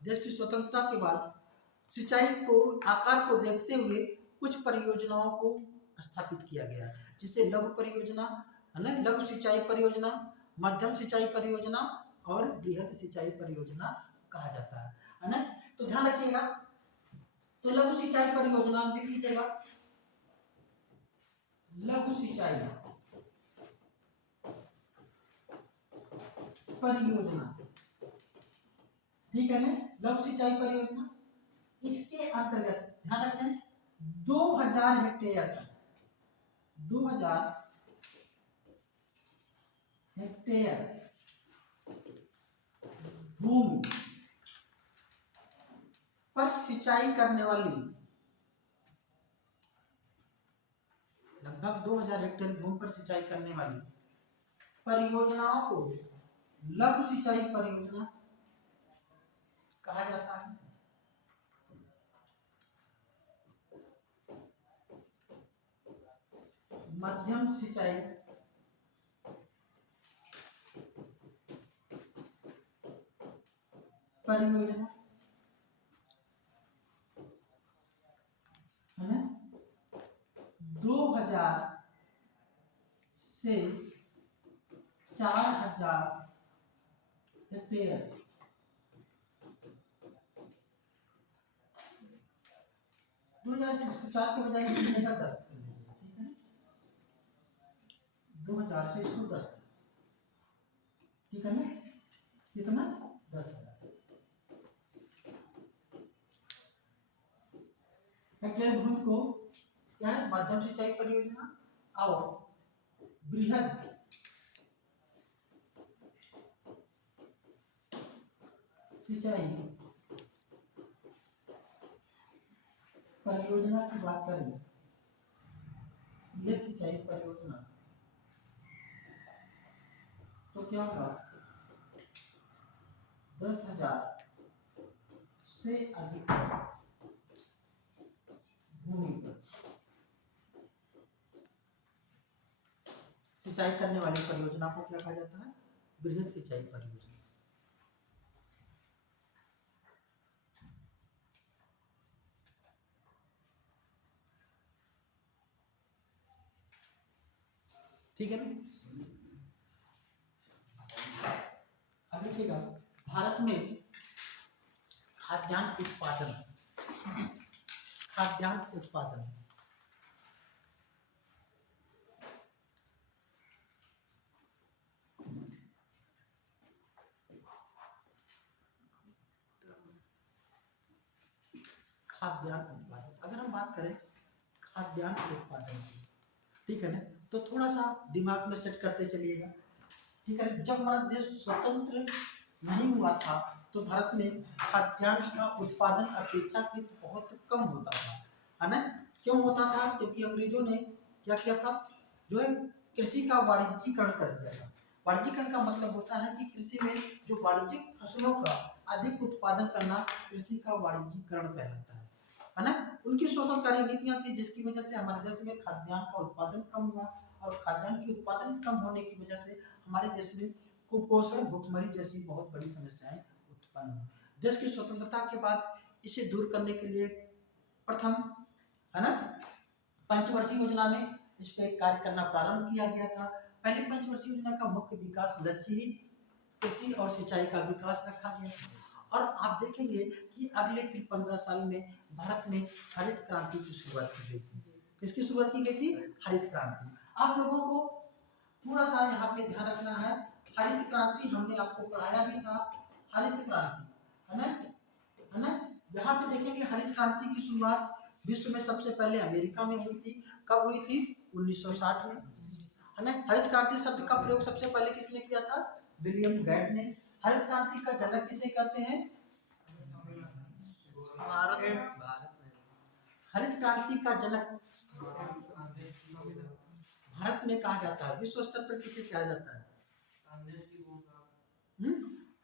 देश की स्वतंत्रता के बाद सिंचाई को आकार को देखते हुए कुछ परियोजनाओं को स्थापित किया गया, जिसे लघु परियोजना है ना, लघु सिंचाई परियोजना, मध्यम सिंचाई परियोजना और बृहद सिंचाई परियोजना कहा जाता है ना। तो ध्यान रखिएगा, तो लघु सिंचाई परियोजना लिख लीजिएगा, लघु सिंचाई परियोजना। ठीक है ना, लघु सिंचाई परियोजना, इसके अंतर्गत ध्यान रखें 2000 हेक्टेयर तक, 2000 हेक्टेयर भूमि पर सिंचाई करने वाली, लगभग 2000 हेक्टेयर भूमि पर सिंचाई करने वाली परियोजनाओं को लघु सिंचाई परियोजना कहा जाता है। मध्यम सिंचाई परियोजना है ना, 2000 से 4000 हेक्टेयर। 2000 से 4 के बजाय मिलेगा 10 कर लीजिए। ठीक है, 2000 से इसको 10, ठीक है ना, कितना? 10,000 हेक्टेयर भूमि को क्या है? मध्यम सिंचाई परियोजना और बृहद सिंचाई परियोजना की बात करें, बृहद सिंचाई परियोजना, तो क्या होगा? 10,000 से अधिक भूमि पर सिंचाई करने वाली परियोजना को क्या कहा जाता है? बृहद सिंचाई परियोजना। ठीक है ना, अब देखिएगा, भारत में खाद्यान्न उत्पादन, खाद्यान्न उत्पादन खाद्यान्न उत्पादन, अगर हम बात करें खाद्यान्न उत्पादन की, ठीक है ना, तो थोड़ा सा दिमाग में सेट करते चलिएगा। ठीक है, जब हमारा देश स्वतंत्र नहीं हुआ था तो भारत में खाद्यान्न का उत्पादन अपेक्षाकृत बहुत कम होता था, है ना। क्यों होता था? क्योंकि अंग्रेजों ने क्या किया था? जो है कृषि का वाणिज्यीकरण कर दिया था। वाणिज्यीकरण का मतलब होता है कि कृषि में जो वाणिज्यिक फसलों का अधिक उत्पादन करना कृषि का वाणिज्यीकरण कहलाता है ना। उनकी शोषणकारी नीतियां थी जिसकी वजह से हमारे देश में खाद्यान्न का उत्पादन कम हुआ और खाद्यान्न के उत्पादन कम होने की वजह से हमारे देश में कुपोषण, भुखमरी जैसी बहुत बड़ी समस्याएं उत्पन्न हुई। देश की स्वतंत्रता के बाद इसे दूर करने के लिए प्रथम है ना पंचवर्षीय योजना में इस पे कार्य करना प्रारंभ किया गया था। पहले पंचवर्षीय योजना का मुख्य विकास लक्ष्य ही कृषि और सिंचाई का विकास रखा गया था। और आप देखेंगे कि अगले फिर 15 साल में भारत में हरित क्रांति की शुरुआत की गई थी। किसकी शुरुआत की गई थी? हरित क्रांति। आप लोगों को थोड़ा सा यहाँ पे ध्यान रखना है, हरित क्रांति हमने आपको पढ़ाया भी था। हरित क्रांति है ना, यहाँ पे देखेंगे हरित क्रांति की शुरुआत विश्व में सबसे पहले अमेरिका में हुई थी। कब हुई थी? 1960 में, है ना। हरित क्रांति शब्द का प्रयोग सबसे पहले किसने किया था? विलियम गेट ने। हरित क्रांति का जनक किसे कहते हैं? हरित क्रांति का जनक भारत में कहा जाता है, विश्व स्तर पर किसे कहा जाता है?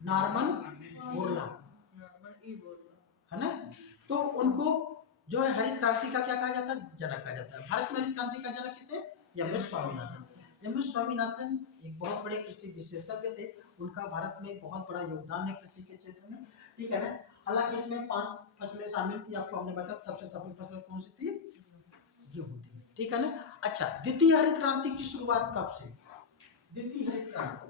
नॉर्मन बोरलॉग, है ना। तो उनको जो है हरित क्रांति का क्या कहा जाता है? जनक कहा जाता है। भारत में हरित क्रांति का जनक किसे? एम.एस. स्वामीनाथन। एम.एस. स्वामीनाथन एक बहुत बड़े कृषि विशेषज्ञ थे। उनका भारत में बहुत बड़ा योगदान है कृषि के क्षेत्र में, ठीक है ना। हालांकि इसमें 5 फसलें शामिल थी, आपको हमने बताया सबसे सफल फसल कौन सी थी? गेहूं थी, ठीक है ना। अच्छा, द्वितीय हरित क्रांति की शुरुआत कब से? द्वितीय हरित क्रांति,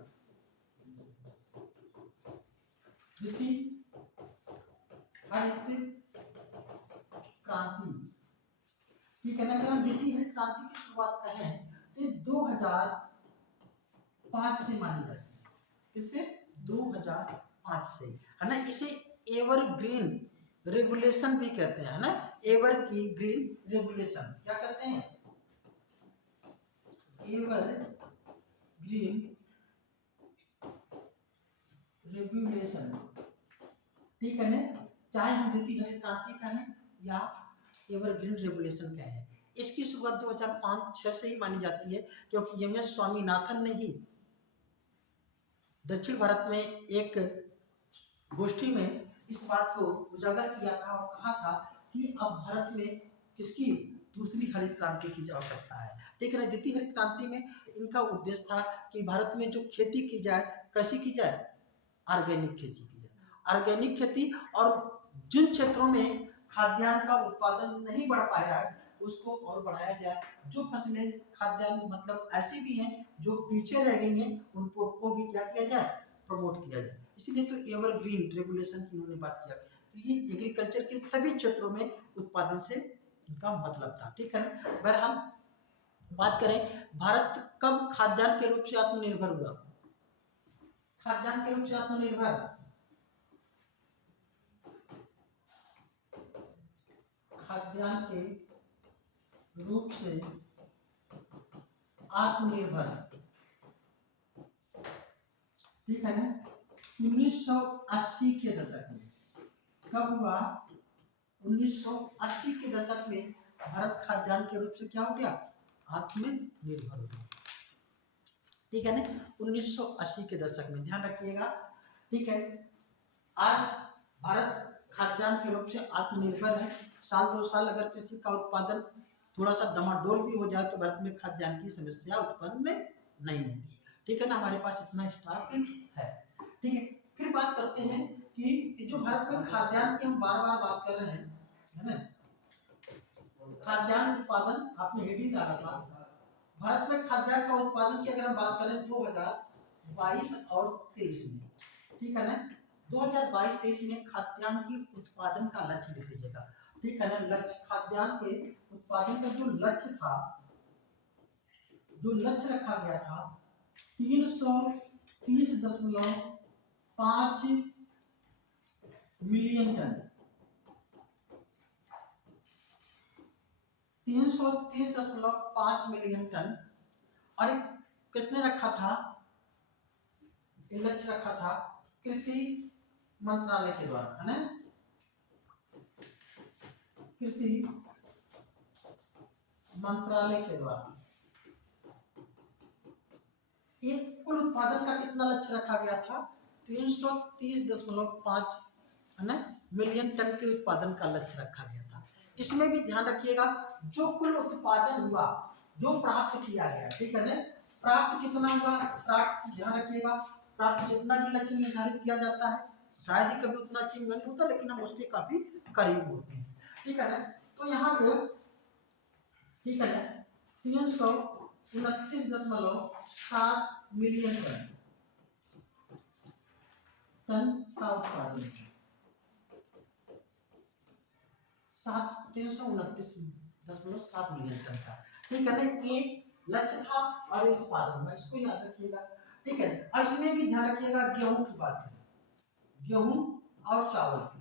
द्वितीय हरित क्रांति, ठीक है ना। अगर हम द्वितीय हरित क्रांति की शुरुआत कहें तो 2005 से मानी जाती है। इससे 2005 से, है ना। इसे एवरग्रीन रेगुलेशन भी कहते हैं, है ना। एवरग्रीन रेगुलेशन क्या कहते हैं? एवरग्रीन रेगुलेशन, ठीक है ना। चाहे हम द्वितीय हरित क्रांति कहें या एवरग्रीन रेगुलेशन कहें, इसकी शुरुआत 2005-6 से ही मानी जाती है, क्योंकि एम.एस. स्वामीनाथन ने ही दक्षिण भारत में एक गोष्ठी में इस बात को उजागर किया था और कहा था कि अब भारत में किसकी? दूसरी हरित क्रांति की आवश्यकता है, ठीक है ना। द्वितीय हरित क्रांति में इनका उद्देश्य था कि भारत में जो खेती की जाए, कैसी की जाए? ऑर्गेनिक खेती की जाए। ऑर्गेनिक खेती, और जिन क्षेत्रों में खाद्यान्न का उत्पादन नहीं बढ़ पाया है उसको और बढ़ाया जाए। जो फसलें खाद्यान्न मतलब ऐसी भी हैं जो पीछे रह गई हैं, उनको भी क्या किया जाए? प्रमोट किया जाए। इसलिए तो एवरग्रीन रेगुलेशन की उन्होंने बात किया। ये एग्रीकल्चर के सभी क्षेत्रों में उत्पादन से इनका मतलब था, ठीक है ना। बहरहाल बात करें, भारत कब खाद्यान्न के रूप से आत्मनिर्भर हुआ? खाद्यान्न के रूप से आत्मनिर्भर, खाद्यान्न के रूप से आत्मनिर्भर, ठीक है ना, 1980 के दशक में। कब हुआ? 1980 के दशक में भारत खाद्यान्न के रूप से क्या हो गया? आत्मनिर्भर हो गया, ठीक है ना। 1980 के दशक में, ध्यान रखिएगा, ठीक है। आज भारत खाद्यान्न के रूप से आत्मनिर्भर है। साल 2 साल अगर कृषि का उत्पादन थोड़ा सा डमाडोल भी हो जाए तो भारत में खाद्यान्न की समस्या उत्पन्न नहीं होगी, ठीक है ना। हमारे पास इतना स्टॉक है, ठीक है। फिर बात करते हैं कि जो भारत में खाद्यान्न की हम बार-बार बात कर रहे हैं, है ना। खाद्यान्न उत्पादन आपने हेडिंग डाला था। भारत में खाद्यान्न का उत्पादन की अगर हम बात करें 2022 और 23 में, ठीक है ना। 2022-23 में खाद्यान्न की उत्पादन का लक्ष्य लिख लीजिएगा, ठीक है ना। लक्ष्य, खाद्यान्न के उत्पादन का जो लक्ष्य था, जो लक्ष्य रखा गया था 330.5 मिलियन टन, 330.5 मिलियन टन। और किसने रखा था? लक्ष्य रखा था कृषि मंत्रालय के द्वारा, है ना। कृषि मंत्रालय के द्वारा एक कुल उत्पादन का कितना लक्ष्य रखा गया था? 330.5, है ना, मिलियन टन के उत्पादन का लक्ष्य रखा गया था। इसमें भी ध्यान रखिएगा, जो कुल उत्पादन हुआ जो प्राप्त किया गया, ठीक है ना। प्राप्त कितना हुआ, प्राप्त ध्यान रखिएगा, प्राप्त जितना भी लक्ष्य निर्धारित किया जाता है शायद ही कभी उतना अचीवमेंट होता, लेकिन हम उसके काफी करीब होते हैं, ठीक है ना। तो यहाँ पे ठीक है ना 329.7 मिलियन टन का उत्पादन, 329.7 मिलियन टन का, ठीक है ना। एक लक्ष्य था और एक उत्पादन हुआ, इसको याद रखिएगा, ठीक है। और इसमें भी ध्यान रखिएगा गेहूं की बात करें, गेहूं और चावल की,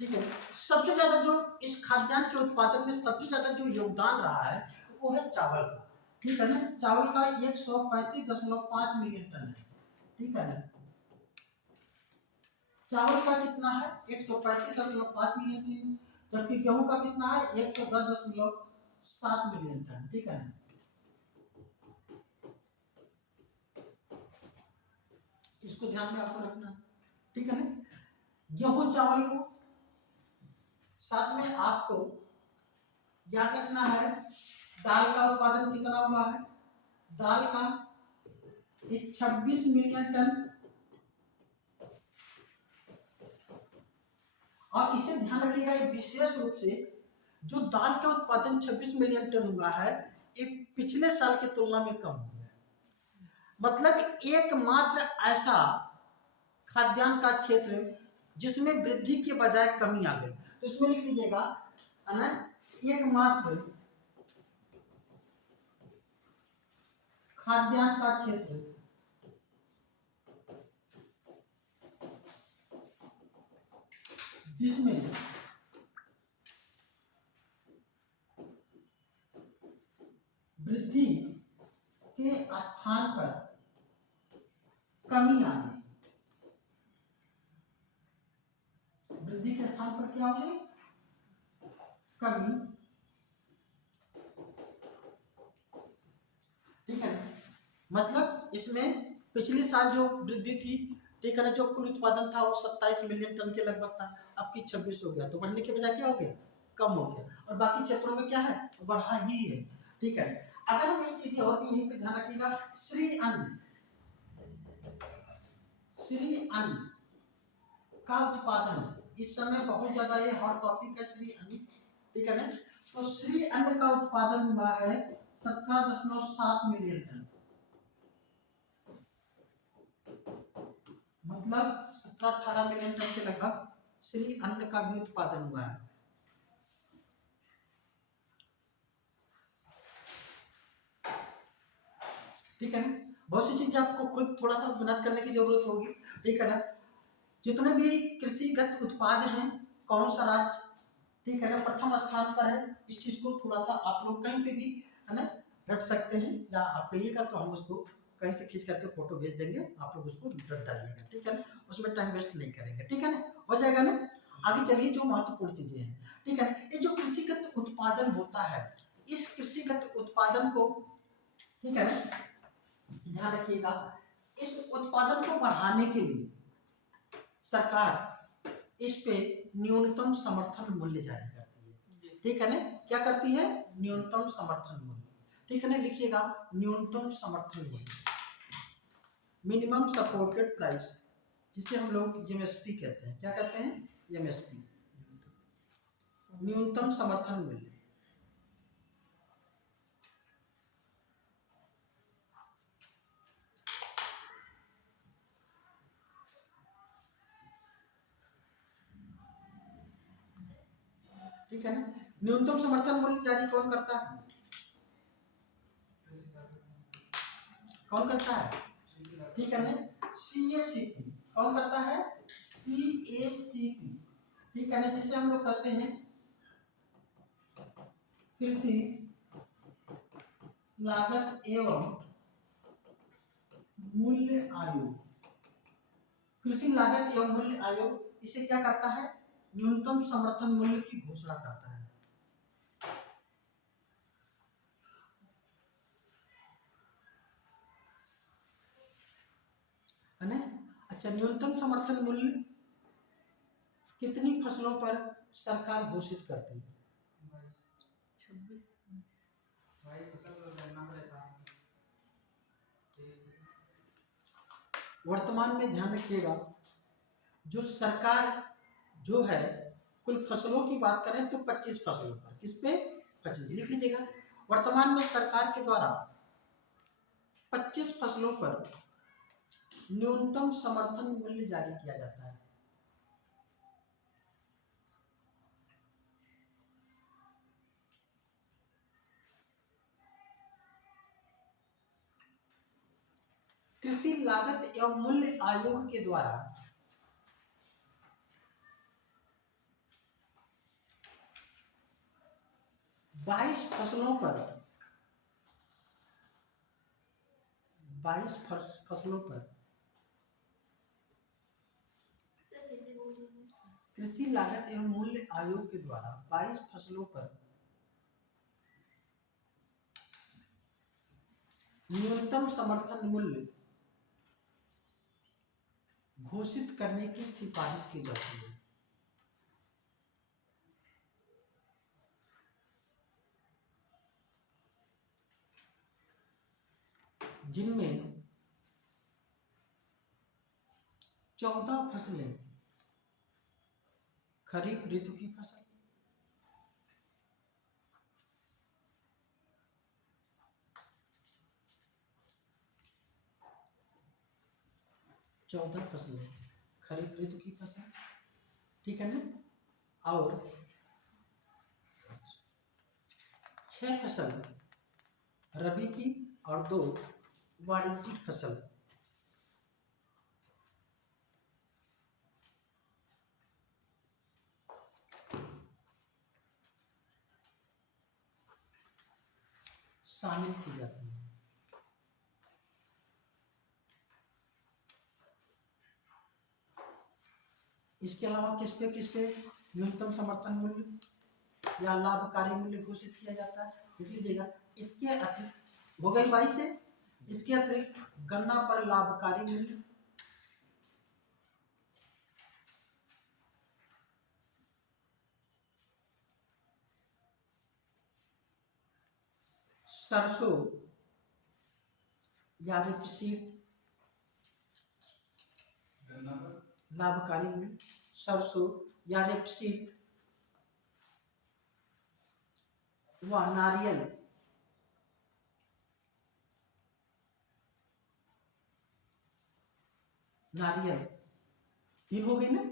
ठीक है। सबसे ज्यादा जो इस खाद्यान्न के उत्पादन में सबसे ज्यादा जो योगदान रहा है वो है चावल का, ठीक है ना। चावल का 135.5 मिलियन टन है, ठीक है ना। चावल का कितना है 135.5 मिलियन टन, जबकि गेहूं का कितना है 110.7 मिलियन टन, ठीक है ना। इसको ध्यान में आपको रखना, ठीक है ना। गेहूं चावल को साथ में आपको याद रखना है, दाल का उत्पादन कितना हुआ है, दाल का 26 मिलियन टन, और इसे ध्यान रखिएगा विशेष रूप से जो दाल का उत्पादन 26 मिलियन टन हुआ है ये पिछले साल की तुलना में कम हो गया है। मतलब एकमात्र ऐसा खाद्यान्न का क्षेत्र जिसमें वृद्धि के बजाय कमी आ गई, तो इसमें लिख लीजिएगा है ना, एकमात्र खाद्यान्न का क्षेत्र जिसमें वृद्धि के स्थान पर कमी आ गई, वृद्धि के स्थान पर क्या हो गई, कमी, ठीक है ना। मतलब इसमें पिछले साल जो वृद्धि थी, ठीक है ना, जो कुल उत्पादन था वो 27 मिलियन टन के लगभग था, अब की 26 हो गया, तो बढ़ने के बजाय क्या हो गया, कम हो गया। और बाकी क्षेत्रों में क्या है, बढ़ा ही है, ठीक है। अगर हम एक चीज और भी यहीं पे ध्यान रखिएगा, श्री अन्न का उत्पादन इस समय बहुत ज्यादा ये हॉट टॉपिक है, श्री अन्न, ठीक है ना। तो श्री अन्न का उत्पादन हुआ है 17.7 मिलियन टन, मतलब 17-18 मिलियन टन के लगभग श्री अन्न का भी उत्पादन हुआ है, ठीक है ना। बहुत सी चीजें आपको खुद थोड़ा सा मेहनत करने की जरूरत होगी, ठीक है ना। जितने भी कृषिगत उत्पाद हैं, कौन सा राज्य, ठीक है ना, प्रथम स्थान पर है, इस चीज को थोड़ा सा आप लोग कहीं पे भी है ना रट सकते हैं, या आप कहिएगा तो हम उसको कहीं से खींच करके फोटो भेज देंगे, आप लोग उसको रट डालिएगा, ठीक है ना। उसमें टाइम वेस्ट नहीं करेंगे, ठीक है ना, हो जाएगा ना। आगे चलिए, जो महत्वपूर्ण चीजें हैं, ठीक है। ये जो कृषिगत उत्पादन होता है, इस कृषिगत उत्पादन को, ठीक है ना, ध्यान रखिएगा, इस उत्पादन को बढ़ाने के लिए सरकार इस पे न्यूनतम समर्थन मूल्य जारी करती है, ठीक है ना। क्या करती है, न्यूनतम समर्थन मूल्य, ठीक है ना, लिखिएगा न्यूनतम समर्थन मूल्य, मिनिमम सपोर्टेड प्राइस, जिसे हम लोग एमएसपी कहते हैं, क्या कहते हैं, एमएसपी, न्यूनतम समर्थन मूल्य, ठीक है ना। न्यूनतम समर्थन मूल्य जारी कौन करता है, कौन करता है, ठीक है ना, सीएसीपी, कौन करता है, सीएसीपी, ठीक है ना, जिसे हम लोग कहते हैं कृषि लागत एवं मूल्य आयोग, कृषि लागत एवं मूल्य आयोग इसे क्या करता है, न्यूनतम समर्थन मूल्य की घोषणा करता है ना। अच्छा, न्यूनतम समर्थन मूल्य कितनी फसलों पर सरकार घोषित करती है, 26 वर्तमान में ध्यान रखिएगा, जो सरकार जो है कुल फसलों की बात करें तो 25 फसलों पर, किस पे 25 लिख लीजिएगा। वर्तमान में सरकार के द्वारा 25 फसलों पर न्यूनतम समर्थन मूल्य जारी किया जाता है। कृषि लागत एवं मूल्य आयोग के द्वारा 22 फसलों पर 22 फसलों पर कृषि लागत एवं मूल्य आयोग के द्वारा 22 फसलों पर न्यूनतम समर्थन मूल्य घोषित करने की सिफारिश की जाती है। जिनमें 14 फसलें खरीफ ऋतु की फसल, 14 फसलें खरीफ ऋतु की फसल, ठीक है ना, और 6 फसल रबी की और 2 वाणिज्यिक फसल। शामिल की जाती है। इसके अलावा किस पे न्यूनतम समर्थन मूल्य या लाभकारी मूल्य घोषित किया जाता है, लिख लीजिएगा। इसके अतिरिक्त हो गई 22 है, इसके अतिरिक्त गन्ना पर लाभकारी मूल्य, सरसों या रेपसीड लाभकारी मूल्य, सरसों या रेपसीड व नारियल तीन हो गई ना,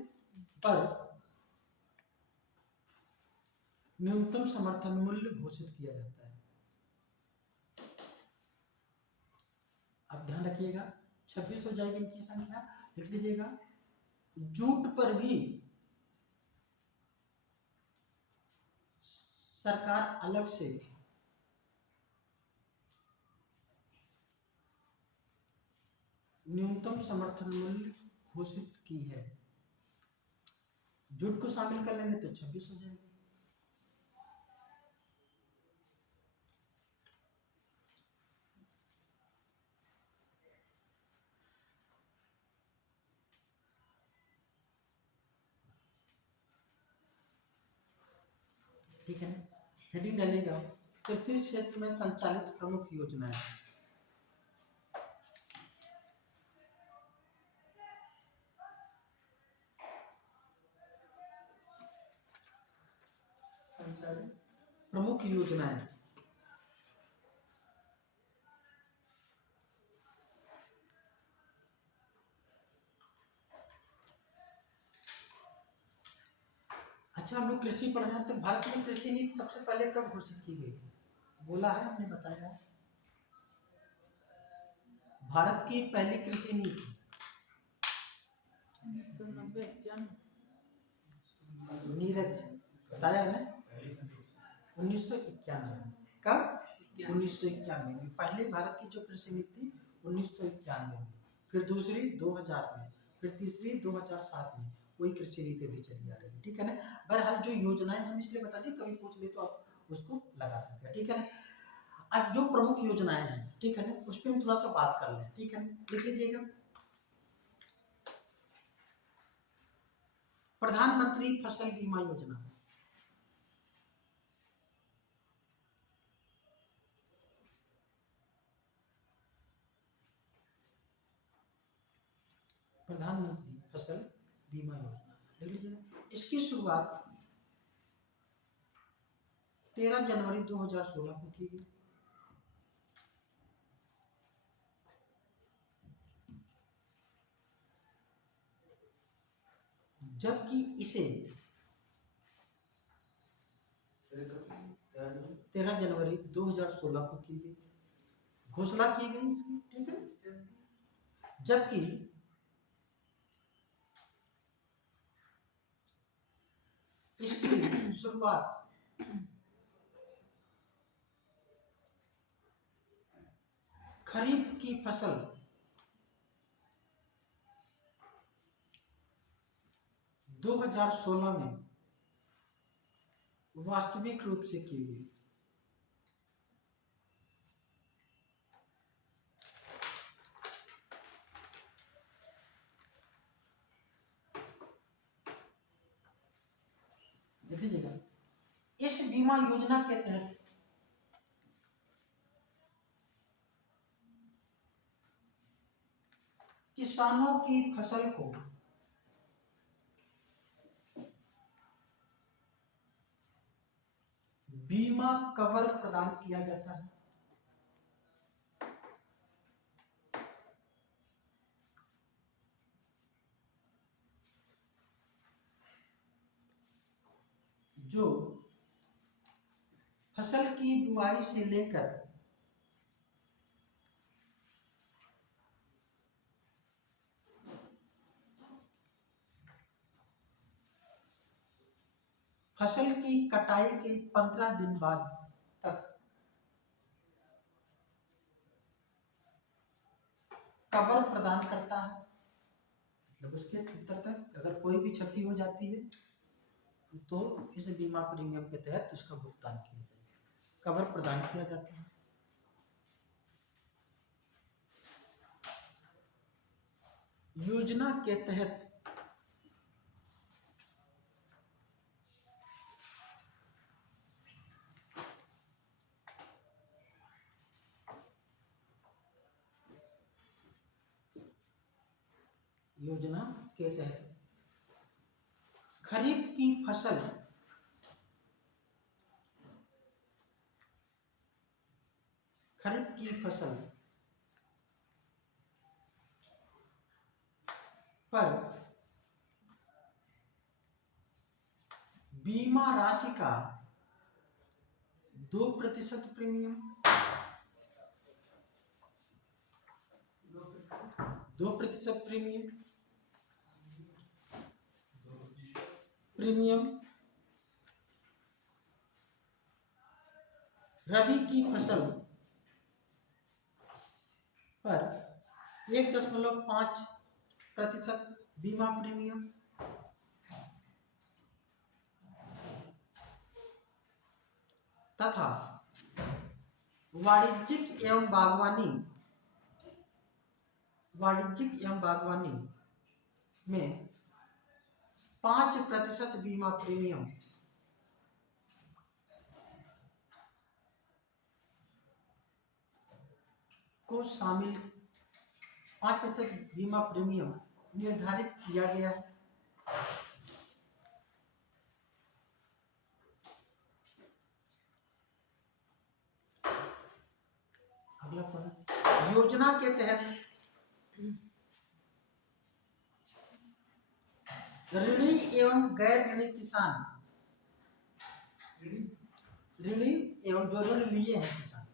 पर न्यूनतम समर्थन मूल्य घोषित किया जाता है। अब ध्यान रखिएगा 26 हो जाएगी इनकी संख्या, लिख लीजिएगा। जूट पर भी सरकार अलग से न्यूनतम समर्थन मूल्य घोषित की है। जूट को शामिल कर लेंगे तो 26 हो जाएगी। ठीक है ना, हेडिंग डालेगा कृषि क्षेत्र में संचालित प्रमुख योजनाएं। प्रमुख योजनाएं, अच्छा हम लोग कृषि पढ़ रहे हैं, तो भारत में कृषि नीति सबसे पहले कब घोषित की गई थी, बोला है हमने, बताया है। भारत की पहली कृषि नीति 1990 नीरज बताया है ना, 1991। कब? 1991 में पहले भारत की जो कृषि नीति 1991 में, फिर दूसरी 2000 में, फिर तीसरी 2007 में, वही कृषि नीति भी चली आ रही है। ठीक है ना, बहरहाल जो योजनाएं हम इसलिए बता दें, कभी पूछ ले तो आप उसको लगा सकते हैं। ठीक है ना, अब जो प्रमुख योजनाएं हैं, ठीक है ना, उस पर हम थोड़ा सा बात कर लें। ठीक है ना, लिख लीजिएगा। प्रधानमंत्री फसल बीमा योजना, प्रधानमंत्री फसल बीमा योजना लिख लीजिएगा। इसकी शुरुआत 13 जनवरी 2016 को की गई। जबकि इसे 13 जनवरी 2016 को की गई, घोषणा की गई इसकी, ठीक है। जबकि इसकी शुरुआत खरीफ की फसल 2016 में वास्तविक रूप से की गई। देख लीजिएगा, इस बीमा योजना के तहत किसानों की फसल को बीमा कवर प्रदान किया जाता है। जो फसल की बुआई से लेकर फसल की कटाई के 15 दिन बाद तक कवर प्रदान करता है। मतलब उसके उत्तर तक अगर कोई भी क्षति हो जाती है तो इस बीमा प्रीमियम के तहत उसका भुगतान किया जाएगा, कवर प्रदान किया जाता है। योजना के तहत खरीफ की फसल पर बीमा राशि का 2% प्रीमियम 2% प्रीमियम रबी की फसल पर 1.5% बीमा प्रीमियम तथा वाणिज्यिक एवं बागवानी में 5% बीमा प्रीमियम को शामिल 5% बीमा प्रीमियम निर्धारित किया गया है। अगला पॉइंट, योजना के तहत ऋणी एवं गैर ऋणी किसान, ऋणी एवं जो ऋण लिए हैं किसान,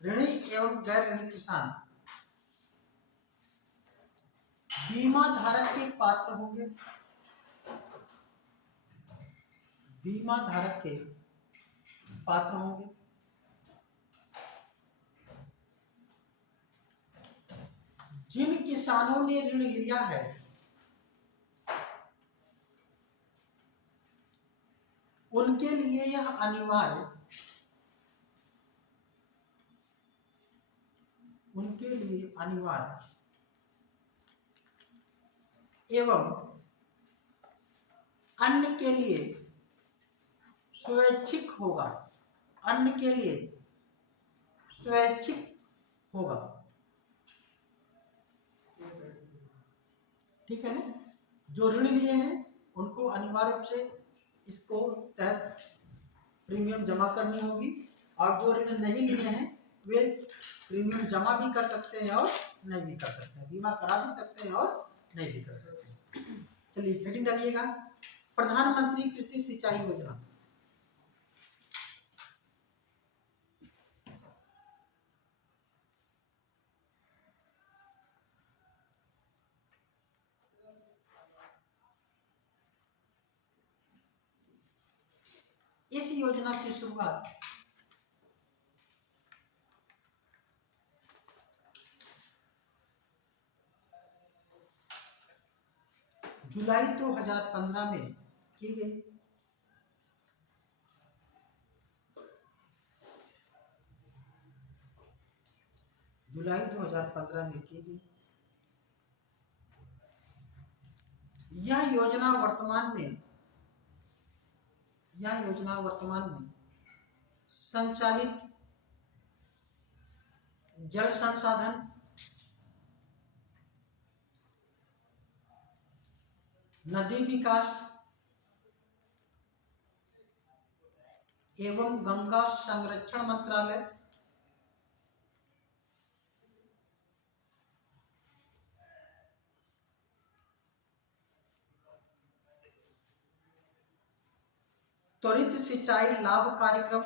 ऋणी एवं गैर ऋणी किसान बीमा धारक के पात्र होंगे। बीमा धारक के पात्र होंगे जिन किसानों ने ऋण लिया है उनके लिए यह अनिवार्य एवं अन्य के लिए स्वैच्छिक होगा। ठीक है ना। जो ऋण लिए हैं उनको अनिवार्य रूप से इसको तहत प्रीमियम जमा करनी होगी, और जो ऋण नहीं लिए हैं वे प्रीमियम जमा भी कर सकते हैं और नहीं भी कर सकते हैं, बीमा करा भी सकते हैं और नहीं भी कर सकते हैं। चलिए हेडिंग डालिएगा, प्रधानमंत्री कृषि सिंचाई योजना। इस योजना की शुरुआत जुलाई 2015 में की गई। जुलाई 2015 में की गई। यह योजना वर्तमान में संचालित जल संसाधन, नदी विकास एवं गंगा संरक्षण मंत्रालय, त्वरित सिंचाई लाभ कार्यक्रम,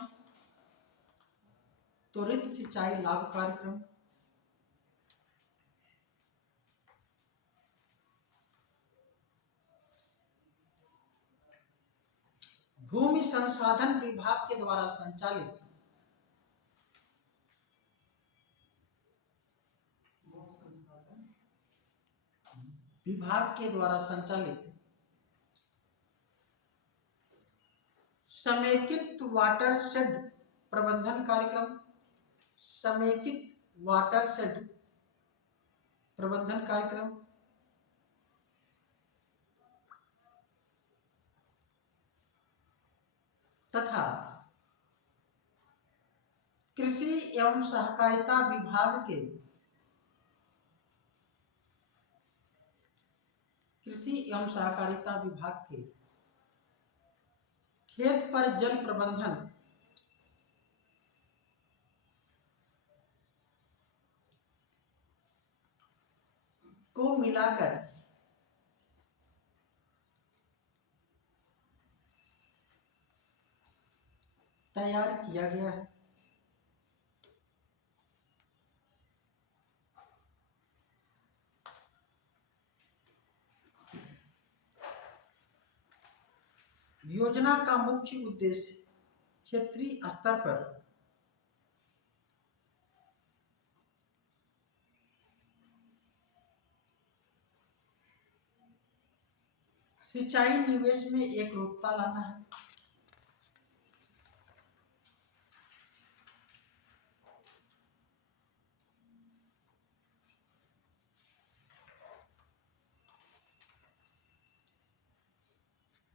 भूमि संसाधन विभाग के द्वारा संचालित समेकित वाटरशेड प्रबंधन कार्यक्रम, तथा कृषि एवं सहकारिता विभाग के खेत पर जल प्रबंधन को मिलाकर तैयार किया गया है। योजना का मुख्य उद्देश्य क्षेत्रीय स्तर पर सिंचाई निवेश में एकरूपता लाना है।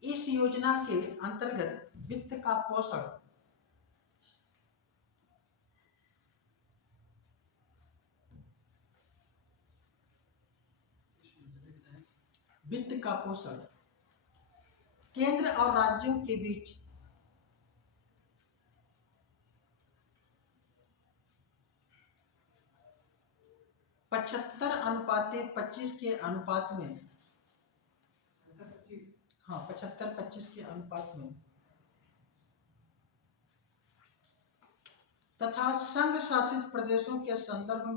इस योजना के अंतर्गत वित्त का पोषण केंद्र और राज्यों के बीच 75:25 के अनुपात में 75:25 के अनुपात में तथा संघ शासित प्रदेशों के संदर्भ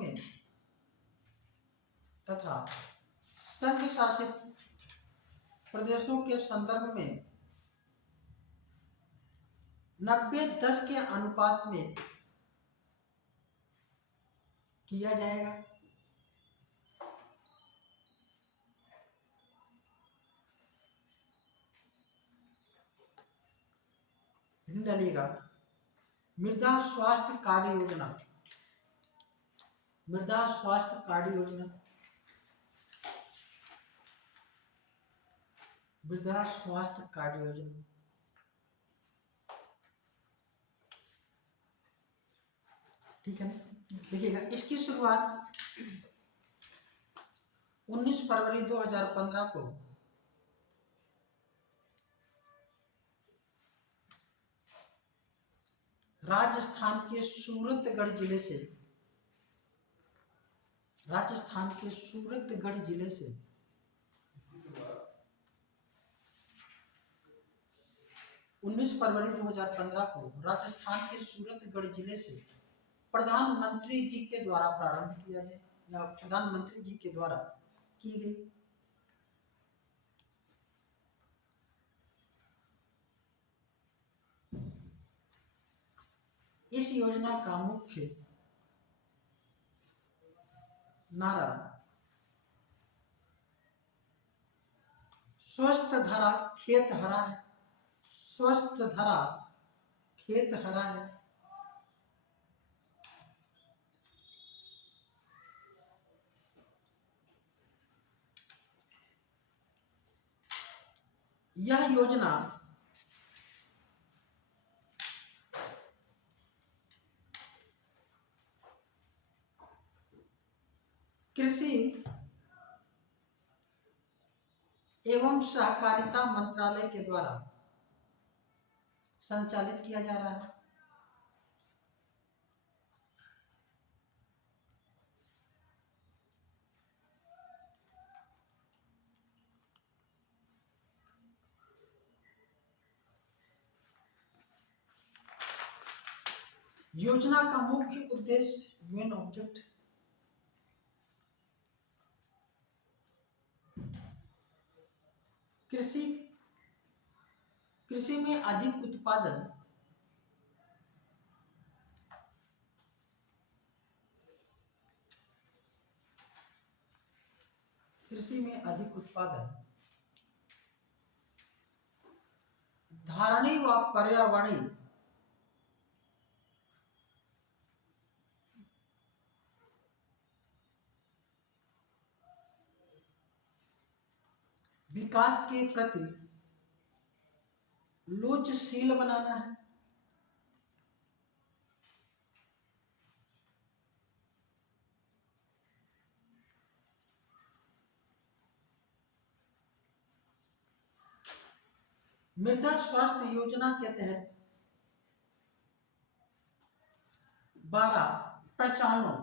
में 90:10 के अनुपात में किया जाएगा। डालिएगा, मृदा स्वास्थ्य कार्ड योजना। ठीक है, देखिएगा इसकी शुरुआत 19 फरवरी 2015 को राजस्थान के सूरतगढ़ जिले से 19 फरवरी 2015 को राजस्थान के सूरतगढ़ जिले से प्रधानमंत्री जी के द्वारा प्रारंभ किया गया या प्रधानमंत्री जी के द्वारा की गई। इस योजना का मुख्य नारा स्वस्थ धरा खेत हरा है, स्वस्थ धरा खेत हरा है। यह योजना कृषि एवं सहकारिता मंत्रालय के द्वारा संचालित किया जा रहा है। योजना का मुख्य उद्देश्य मेन ऑब्जेक्ट कृषि में अधिक उत्पादन, धारणी व पर्यावरणीय विकास के प्रति लोचशील बनाना है। मृदा स्वास्थ्य योजना के तहत 12 प्रचालों,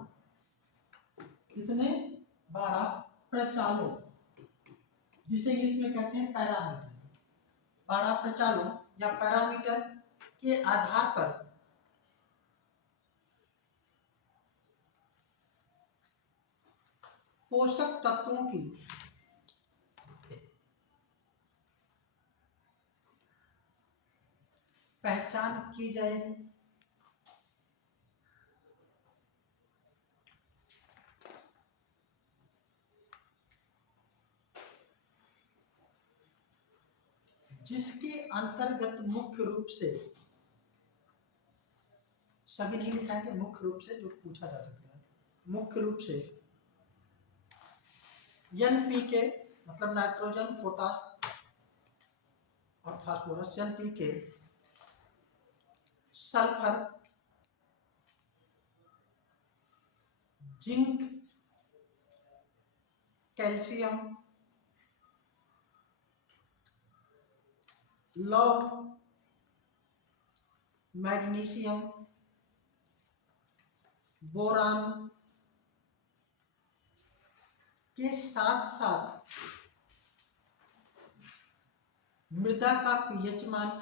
कितने 12 प्रचालों, जिसे इंग्लिश में कहते हैं पैरामीटर, 12 प्रचालों या पैरामीटर के आधार पर पोषक तत्वों की पहचान की जाएगी। जिसके अंतर्गत मुख्य रूप से, सभी नहीं लिखाएंगे, मुख्य रूप से जो पूछा जा सकता है, मुख्य रूप से एनपीके मतलब नाइट्रोजन, पोटाश और phosphorus, NPK, sulphur, zinc, calcium, लौह, मैग्नीशियम, बोरान के साथ साथ मृदा का पीएच मान,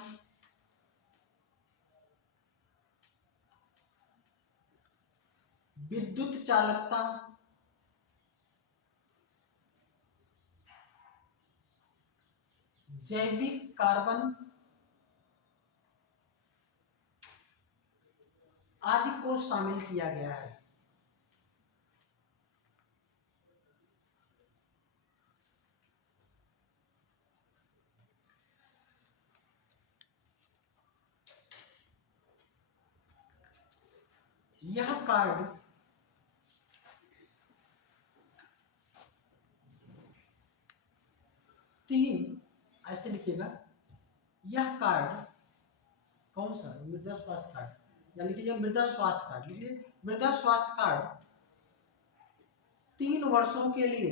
विद्युत चालकता, जैविक कार्बन आदि को शामिल किया गया है। यह कार्ड तीन, ऐसे लिखिएगा, यह कार्ड कौन सा, मृदा स्वास्थ्य कार्ड, या लिखिए मृदा स्वास्थ्य कार्ड, लिखिए मृदा स्वास्थ्य कार्ड 3 वर्षों के लिए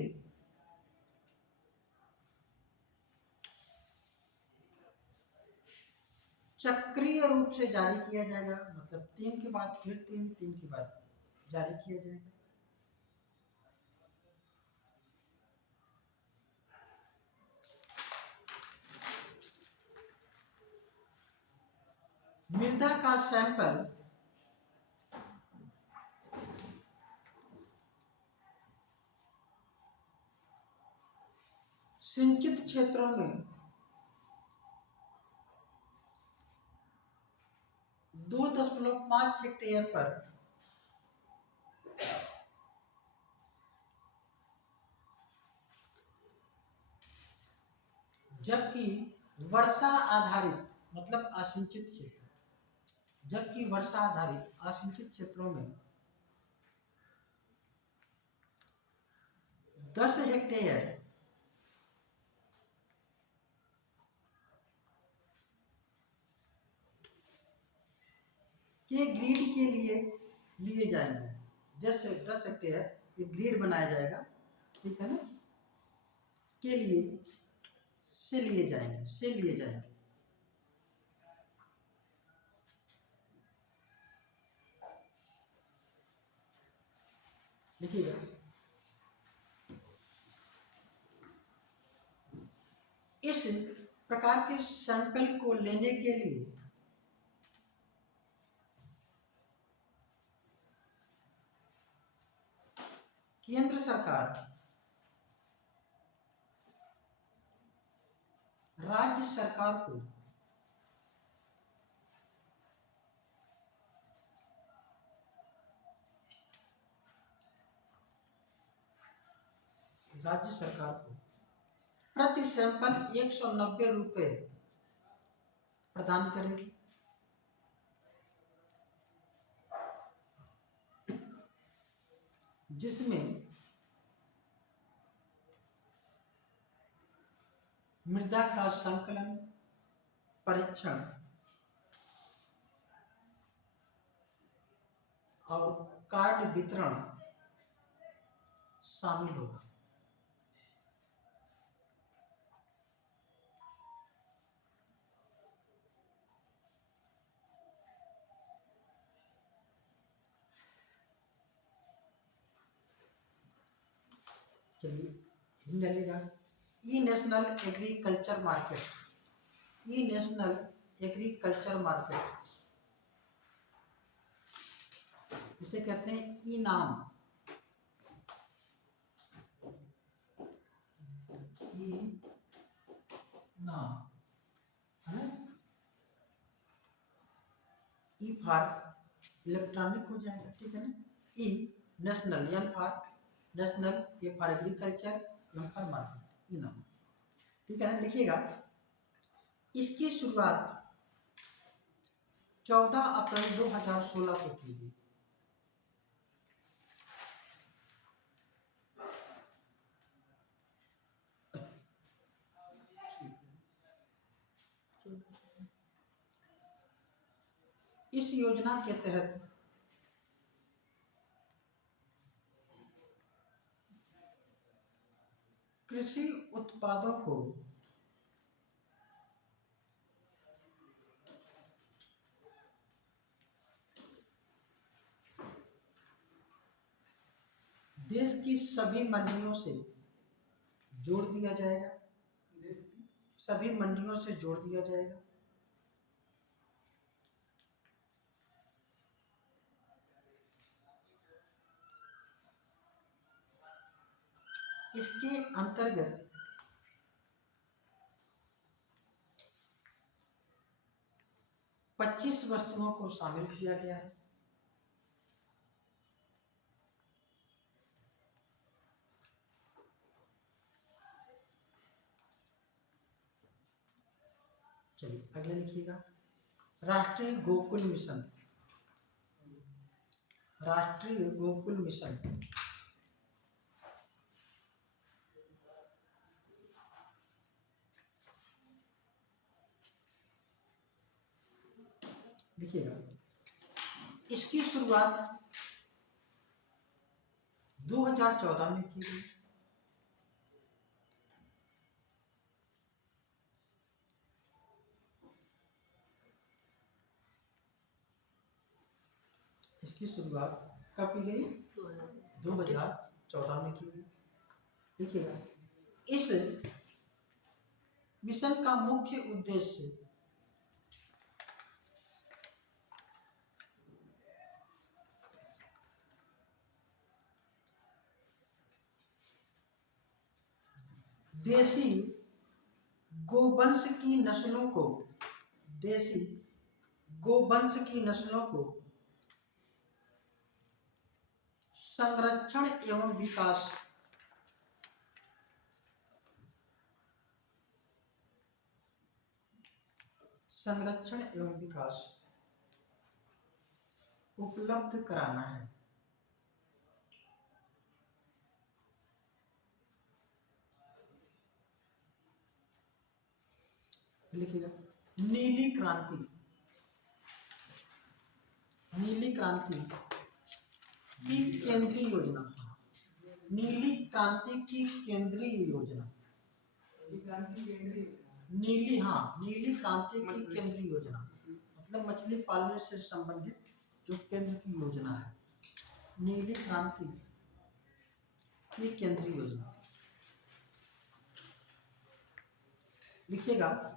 चक्रीय रूप से जारी किया जाएगा, मतलब 3 के बाद फिर 3, 3 के बाद जारी किया जाएगा। मृदा का सैंपल सिंचित क्षेत्रों में 2.5 हेक्टेयर पर जबकि वर्षा आधारित मतलब असिंचित क्षेत्र, जबकि वर्षा आधारित असिंचित क्षेत्रों में 10 हेक्टेयर के ग्रिड के लिए जाएंगे। 10 हेक्टेयर एक ग्रिड बनाया जाएगा, ठीक है ना, के लिए से लिए जाएंगे। देखिएगा, इस प्रकार के सैंपल को लेने के लिए केंद्र सरकार राज्य सरकार को प्रति सैंपल 190 रुपए प्रदान करेगी। जिसमें मृदा का संकलन, परीक्षण और कार्ड वितरण शामिल होगा। चलिए हिंदी डालिएगा। ई नेशनल एग्रीकल्चर मार्केट, ई नेशनल एग्रीकल्चर मार्केट, इसे कहते हैं ई नाम, ई नाम है ना। ई फॉर इलेक्ट्रॉनिक हो जाएगा, ठीक है ना। E national, N for national, A for agriculture, M for market, E NAM, ठीक है ना। लिखिएगा, इसकी शुरुआत 14 अप्रैल 2016 को की गई। इस योजना के तहत कृषि उत्पादों को देश की सभी मंडियों से जोड़ दिया जाएगा, सभी मंडियों से जोड़ दिया जाएगा। इसके अंतर्गत पच्चीस वस्तुओं को शामिल किया गया है। चलिए अगले लिखिएगा, राष्ट्रीय गोकुल मिशन, राष्ट्रीय गोकुल मिशन लिखिएगा, इसकी शुरुआत 2014 में की गई। इसकी शुरुआत कब की गई? 2014 में की गई। देखिएगा, इस मिशन का मुख्य उद्देश्य देसी गोवंश की नस्लों को देसी गोवंश की नस्लों को संरक्षण एवं विकास उपलब्ध कराना है। लिखिएगा, नीली क्रांति की केंद्रीय योजना, नीली क्रांति की केंद्रीय योजना, नीली क्रांति की केंद्रीय योजना मतलब मछली पालने से संबंधित जो केंद्र की योजना है, नीली क्रांति की केंद्रीय योजना। लिखिएगा,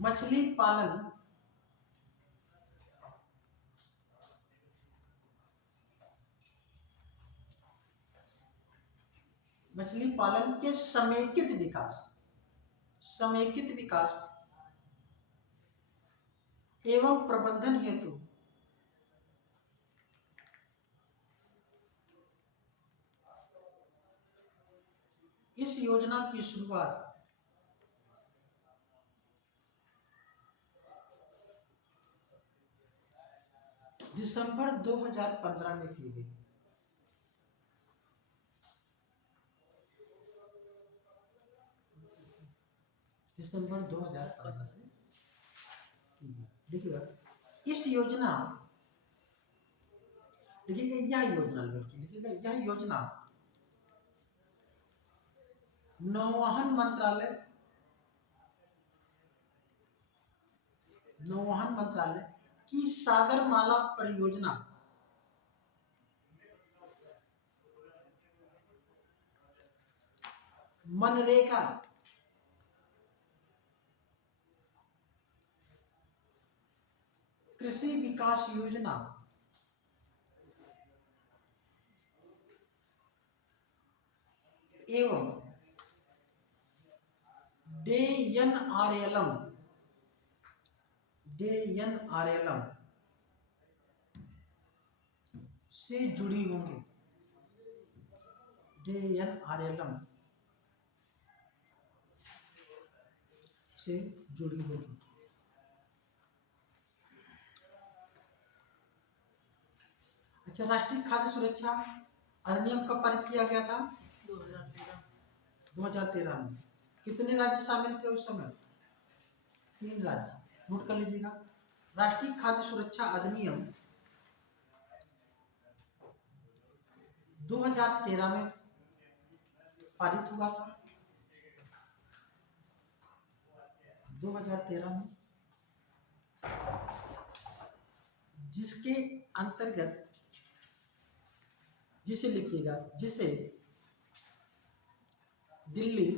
मछली पालन के समेकित विकास एवं प्रबंधन हेतु इस योजना की शुरुआत दिसंबर 2015 में की गई। दिसंबर 2015 से की गई। देखिएगा, इस योजना लिखिएगा, यह योजना नौवहन मंत्रालय की सागरमाला परियोजना मनरेगा कृषि विकास योजना एवं DNRLM से जुड़ी होंगी। DNRLM से जुड़ी होगी। अच्छा, राष्ट्रीय खाद्य सुरक्षा अधिनियम कब पारित किया गया था? 2013 में। कितने राज्य शामिल थे उस समय? 3 राज्य। नोट कर लीजिएगा, राष्ट्रीय खाद्य सुरक्षा अधिनियम 2013 में पारित हुआ था। 2013 में, जिसके अंतर्गत जिसे दिल्ली,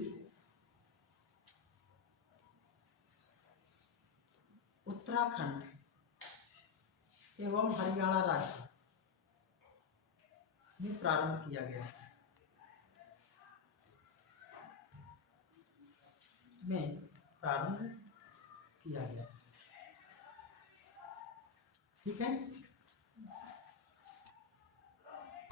उत्तराखंड एवं हरियाणा राज्य में प्रारंभ किया गया। ठीक है।